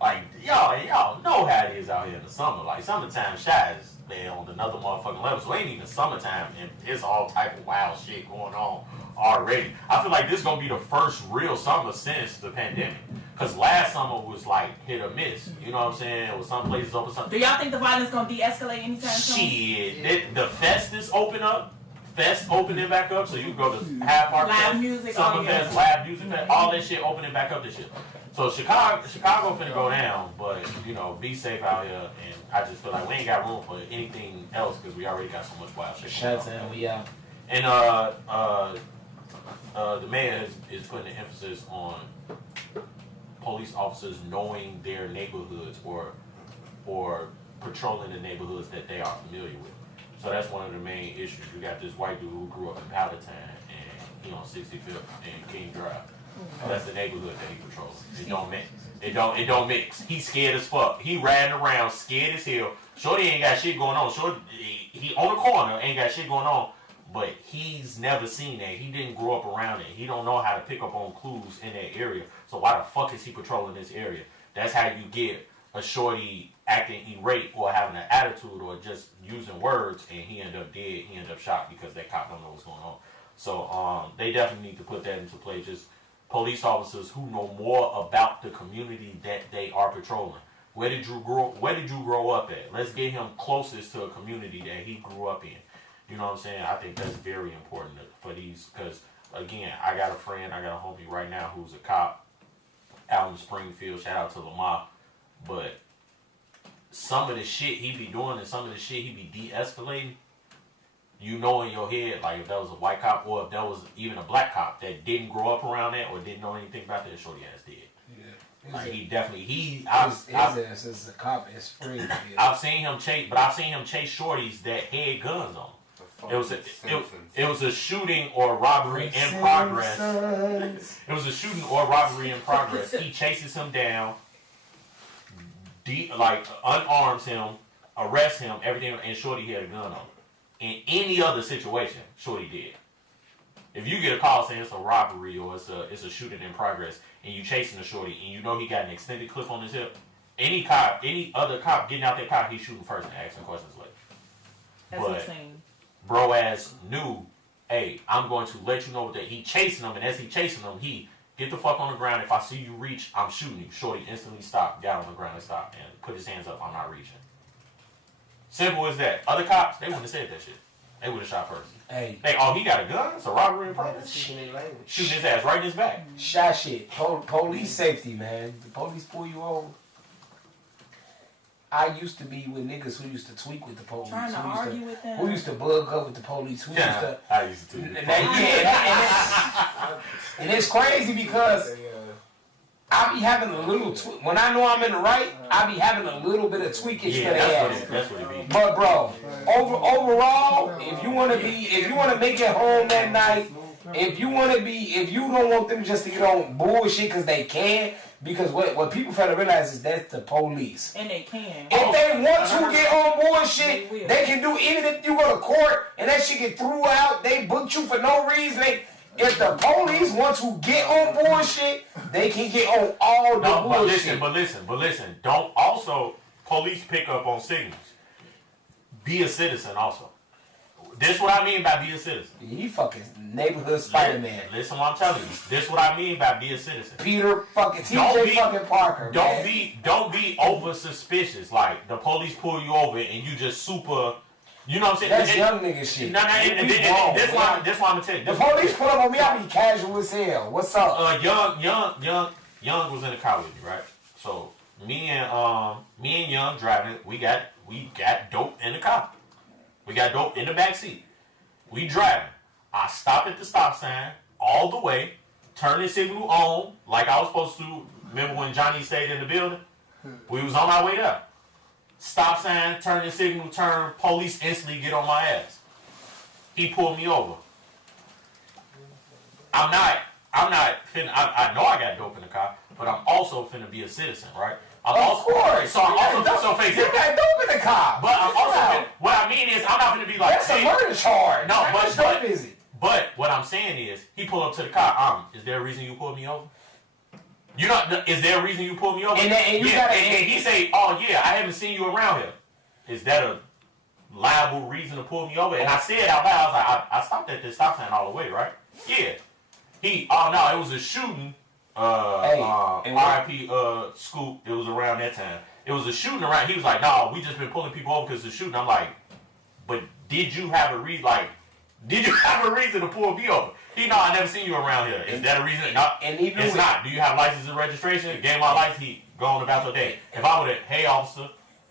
Like, y'all know how it is out here in the summer. Like, summertime shit is on another motherfucking level. So it ain't even summertime, and it's all type of wild shit going on already. I feel like this is gonna be the first real summer since the pandemic. Cause last summer was like hit or miss. You know what I'm saying? It was some places open, some. Do y'all think the violence gonna de-escalate anytime soon? Shit, the fest is opening back up, so you can go to Half Park live Fest, music, Summer Fest, live music fest, all that shit opening back up this year. So Chicago finna go down, but be safe out here. And I just feel like we ain't got room for anything else because we already got so much wild shit. Shout-out, we out. And the mayor is putting an emphasis on police officers knowing their neighborhoods or patrolling the neighborhoods that they are familiar with. So that's one of the main issues. We got this white dude who grew up in Palatine and he on 65th and King Drive. That's the neighborhood that he patrols. It don't mix. It don't mix. He's scared as fuck. He riding around scared as hell. Shorty ain't got shit going on. Shorty, he on the corner ain't got shit going on. But he's never seen that. He didn't grow up around it. He don't know how to pick up on clues in that area. So why the fuck is he patrolling this area? That's how you get a shorty acting irate or having an attitude or just using words, and he end up dead. He end up shot because that cop don't know what's going on. So they definitely need to put that into play. Just police officers who know more about the community that they are patrolling. Where did you grow up at? Let's get him closest to a community that he grew up in. You know what I'm saying? I think that's very important for these, because again, I got a homie right now who's a cop out in Springfield. Shout out to Lamar. But some of the shit he be doing and some of the shit he be de-escalating, in your head, like if that was a white cop or if that was even a black cop that didn't grow up around that or didn't know anything about that, shorty ass did. Yeah. Like he definitely, his ass is a cop in Springfield. I've seen him chase shorties that had guns on. It was a shooting or robbery in progress. It was a shooting or robbery in progress. He chases him down, unarms him, arrests him, everything, and shorty had a gun on. In any other situation, shorty did. If you get a call saying it's a robbery or it's a shooting in progress, and you chasing the shorty, and you know he got an extended clip on his hip, any other cop getting out that car, he's shooting first and asking questions later. That's insane. Bro ass knew, hey, I'm going to let you know that he chasing him, and as he chasing him, he get the fuck on the ground. If I see you reach, I'm shooting you. Shorty instantly stopped, got on the ground and stopped, and put his hands up. I'm not reaching. Simple as that. Other cops, they wouldn't have said that shit. They would have shot first. Hey, he got a gun? It's a robbery in progress? Shooting his ass right in his back. Shot shit. Police safety, man. The police pull you over. I used to be with niggas who used to tweak with the police. Trying to argue with them. Who used to bug up with the police. I used to. And it's crazy because I be having a little when I know I'm in the right, I be having a little bit of tweakage for the that's what it be. But bro, overall, if you want to make it home that night, if you don't want them just to get on bullshit because they can, because what people fail to realize is that's the police. And they can. If they want to get on bullshit, they can do, even if you go to court and that shit get threw out, they booked you for no reason. If the police want to get on bullshit, they can get on all the bullshit. But listen. Don't also police pick up on signals. Be a citizen also. This what I mean by be a citizen. You fucking neighborhood Spider-Man. Listen what I'm telling you. This what I mean by be a citizen. Peter fucking TJ fucking Parker. Don't be over suspicious. Like the police pull you over and you just super. You know what I'm saying? That's young nigga shit. That's why I'm gonna tell you. The police pull up on me, I be casual as hell. What's up? Young was in the car with me, right? So me and Young driving. We got dope in the car. We got dope in the back seat. We driving. I stop at the stop sign all the way, turn the signal on like I was supposed to. Remember when Johnny stayed in the building? We was on our way there. Stop sign, turn the signal, turn, police instantly get on my ass. He pulled me over. I'm not finna, I know I got dope in the car, but I'm also finna be a citizen, right? I'm Of also, course. So I'm also You got dope in the car. but I'm also finna, what I mean is I'm not finna be like, That's a murder charge. No, How much dope is it? But what I'm saying is, he pulled up to the car. Is there a reason you pulled me over? You not? Is there a reason you pulled me over? And he say, oh yeah, I haven't seen you around here. Is that a liable reason to pull me over? And I said out loud, I was like, I stopped at this stop sign all the way, right? Yeah. Oh no, it was a shooting. RIP Scoop. It was around that time. It was a shooting around. He was like, no, we just been pulling people over because of the shooting. I'm like, but did you have a reason? Like, did you have a reason to pull me over? I never seen you around here. Is that a reason? No, it's not. Do you have license and registration? Gave my license. He going about your day. If I would have, hey officer,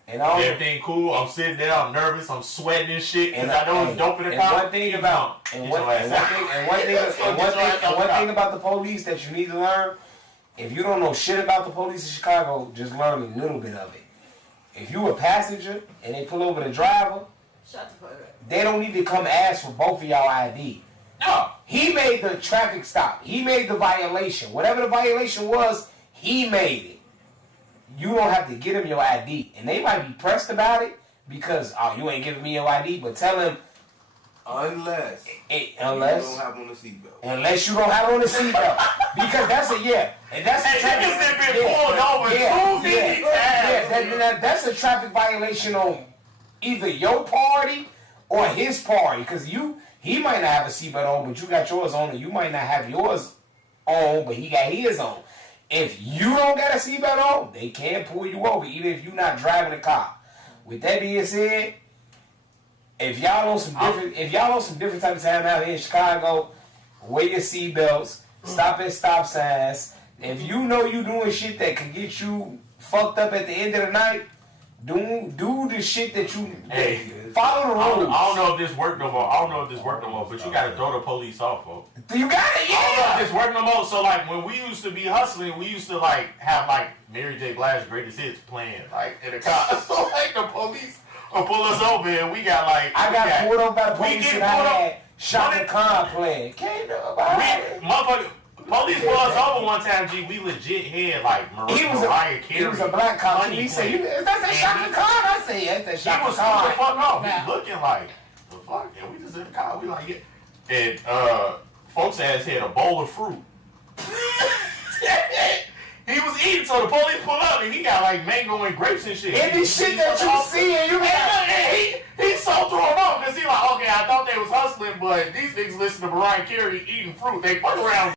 is everything cool? I'm sitting there. I'm nervous. I'm sweating and shit because I know it's dope in the car. One thing about the police that you need to learn, if you don't know shit about the police in Chicago, just learn a little bit of it. If you a passenger and they pull over the driver, Shut the fuck up. they don't need to come ask for both of y'all ID. No, he made the traffic stop. He made the violation. Whatever the violation was, he made it. You don't have to get him your ID. And they might be pressed about it because, you ain't giving me your ID, but tell him, unless you don't have on the seatbelt. Unless you don't have on the seatbelt. Because that's a, and that's a traffic, that's a traffic violation on either your party or his party. Because he might not have a seatbelt on, but you got yours on, and you might not have yours on, but he got his on. If you don't got a seatbelt on, they can't pull you over, even if you're not driving the car. With that being said, if y'all on some different type of time out here in Chicago, wear your seatbelts, stop at stop signs. If you know you doing shit that could get you fucked up at the end of the night, do the shit that you follow the rules. I don't know if this work no more. But you gotta throw the police off, folks. You got it, yeah. I don't know if this work no more. So like when we used to be hustling, we used to like have like Mary J. Blige Greatest Hits playing like in the car. So like the police will pull us over and we got like I got pulled over by the police and I had Shaka Khan playing. Can't know about it. Motherfucker. Police pulled us over one time, G. We legit had like Mariah Carey. He was a black cop. He said, "That's that Shaka Khan." I said, "That's that Shaka Khan." He was the fuck off. We looking like the fuck, and we just in the car. We like it, and folks ass had a bowl of fruit. He was eating, so the police pulled up, and he got like mango and grapes and shit. And this shit that you see, and you he so threw him off because he like, okay, I thought they was hustling, but these niggas listen to Mariah Carey eating fruit. They fuck around.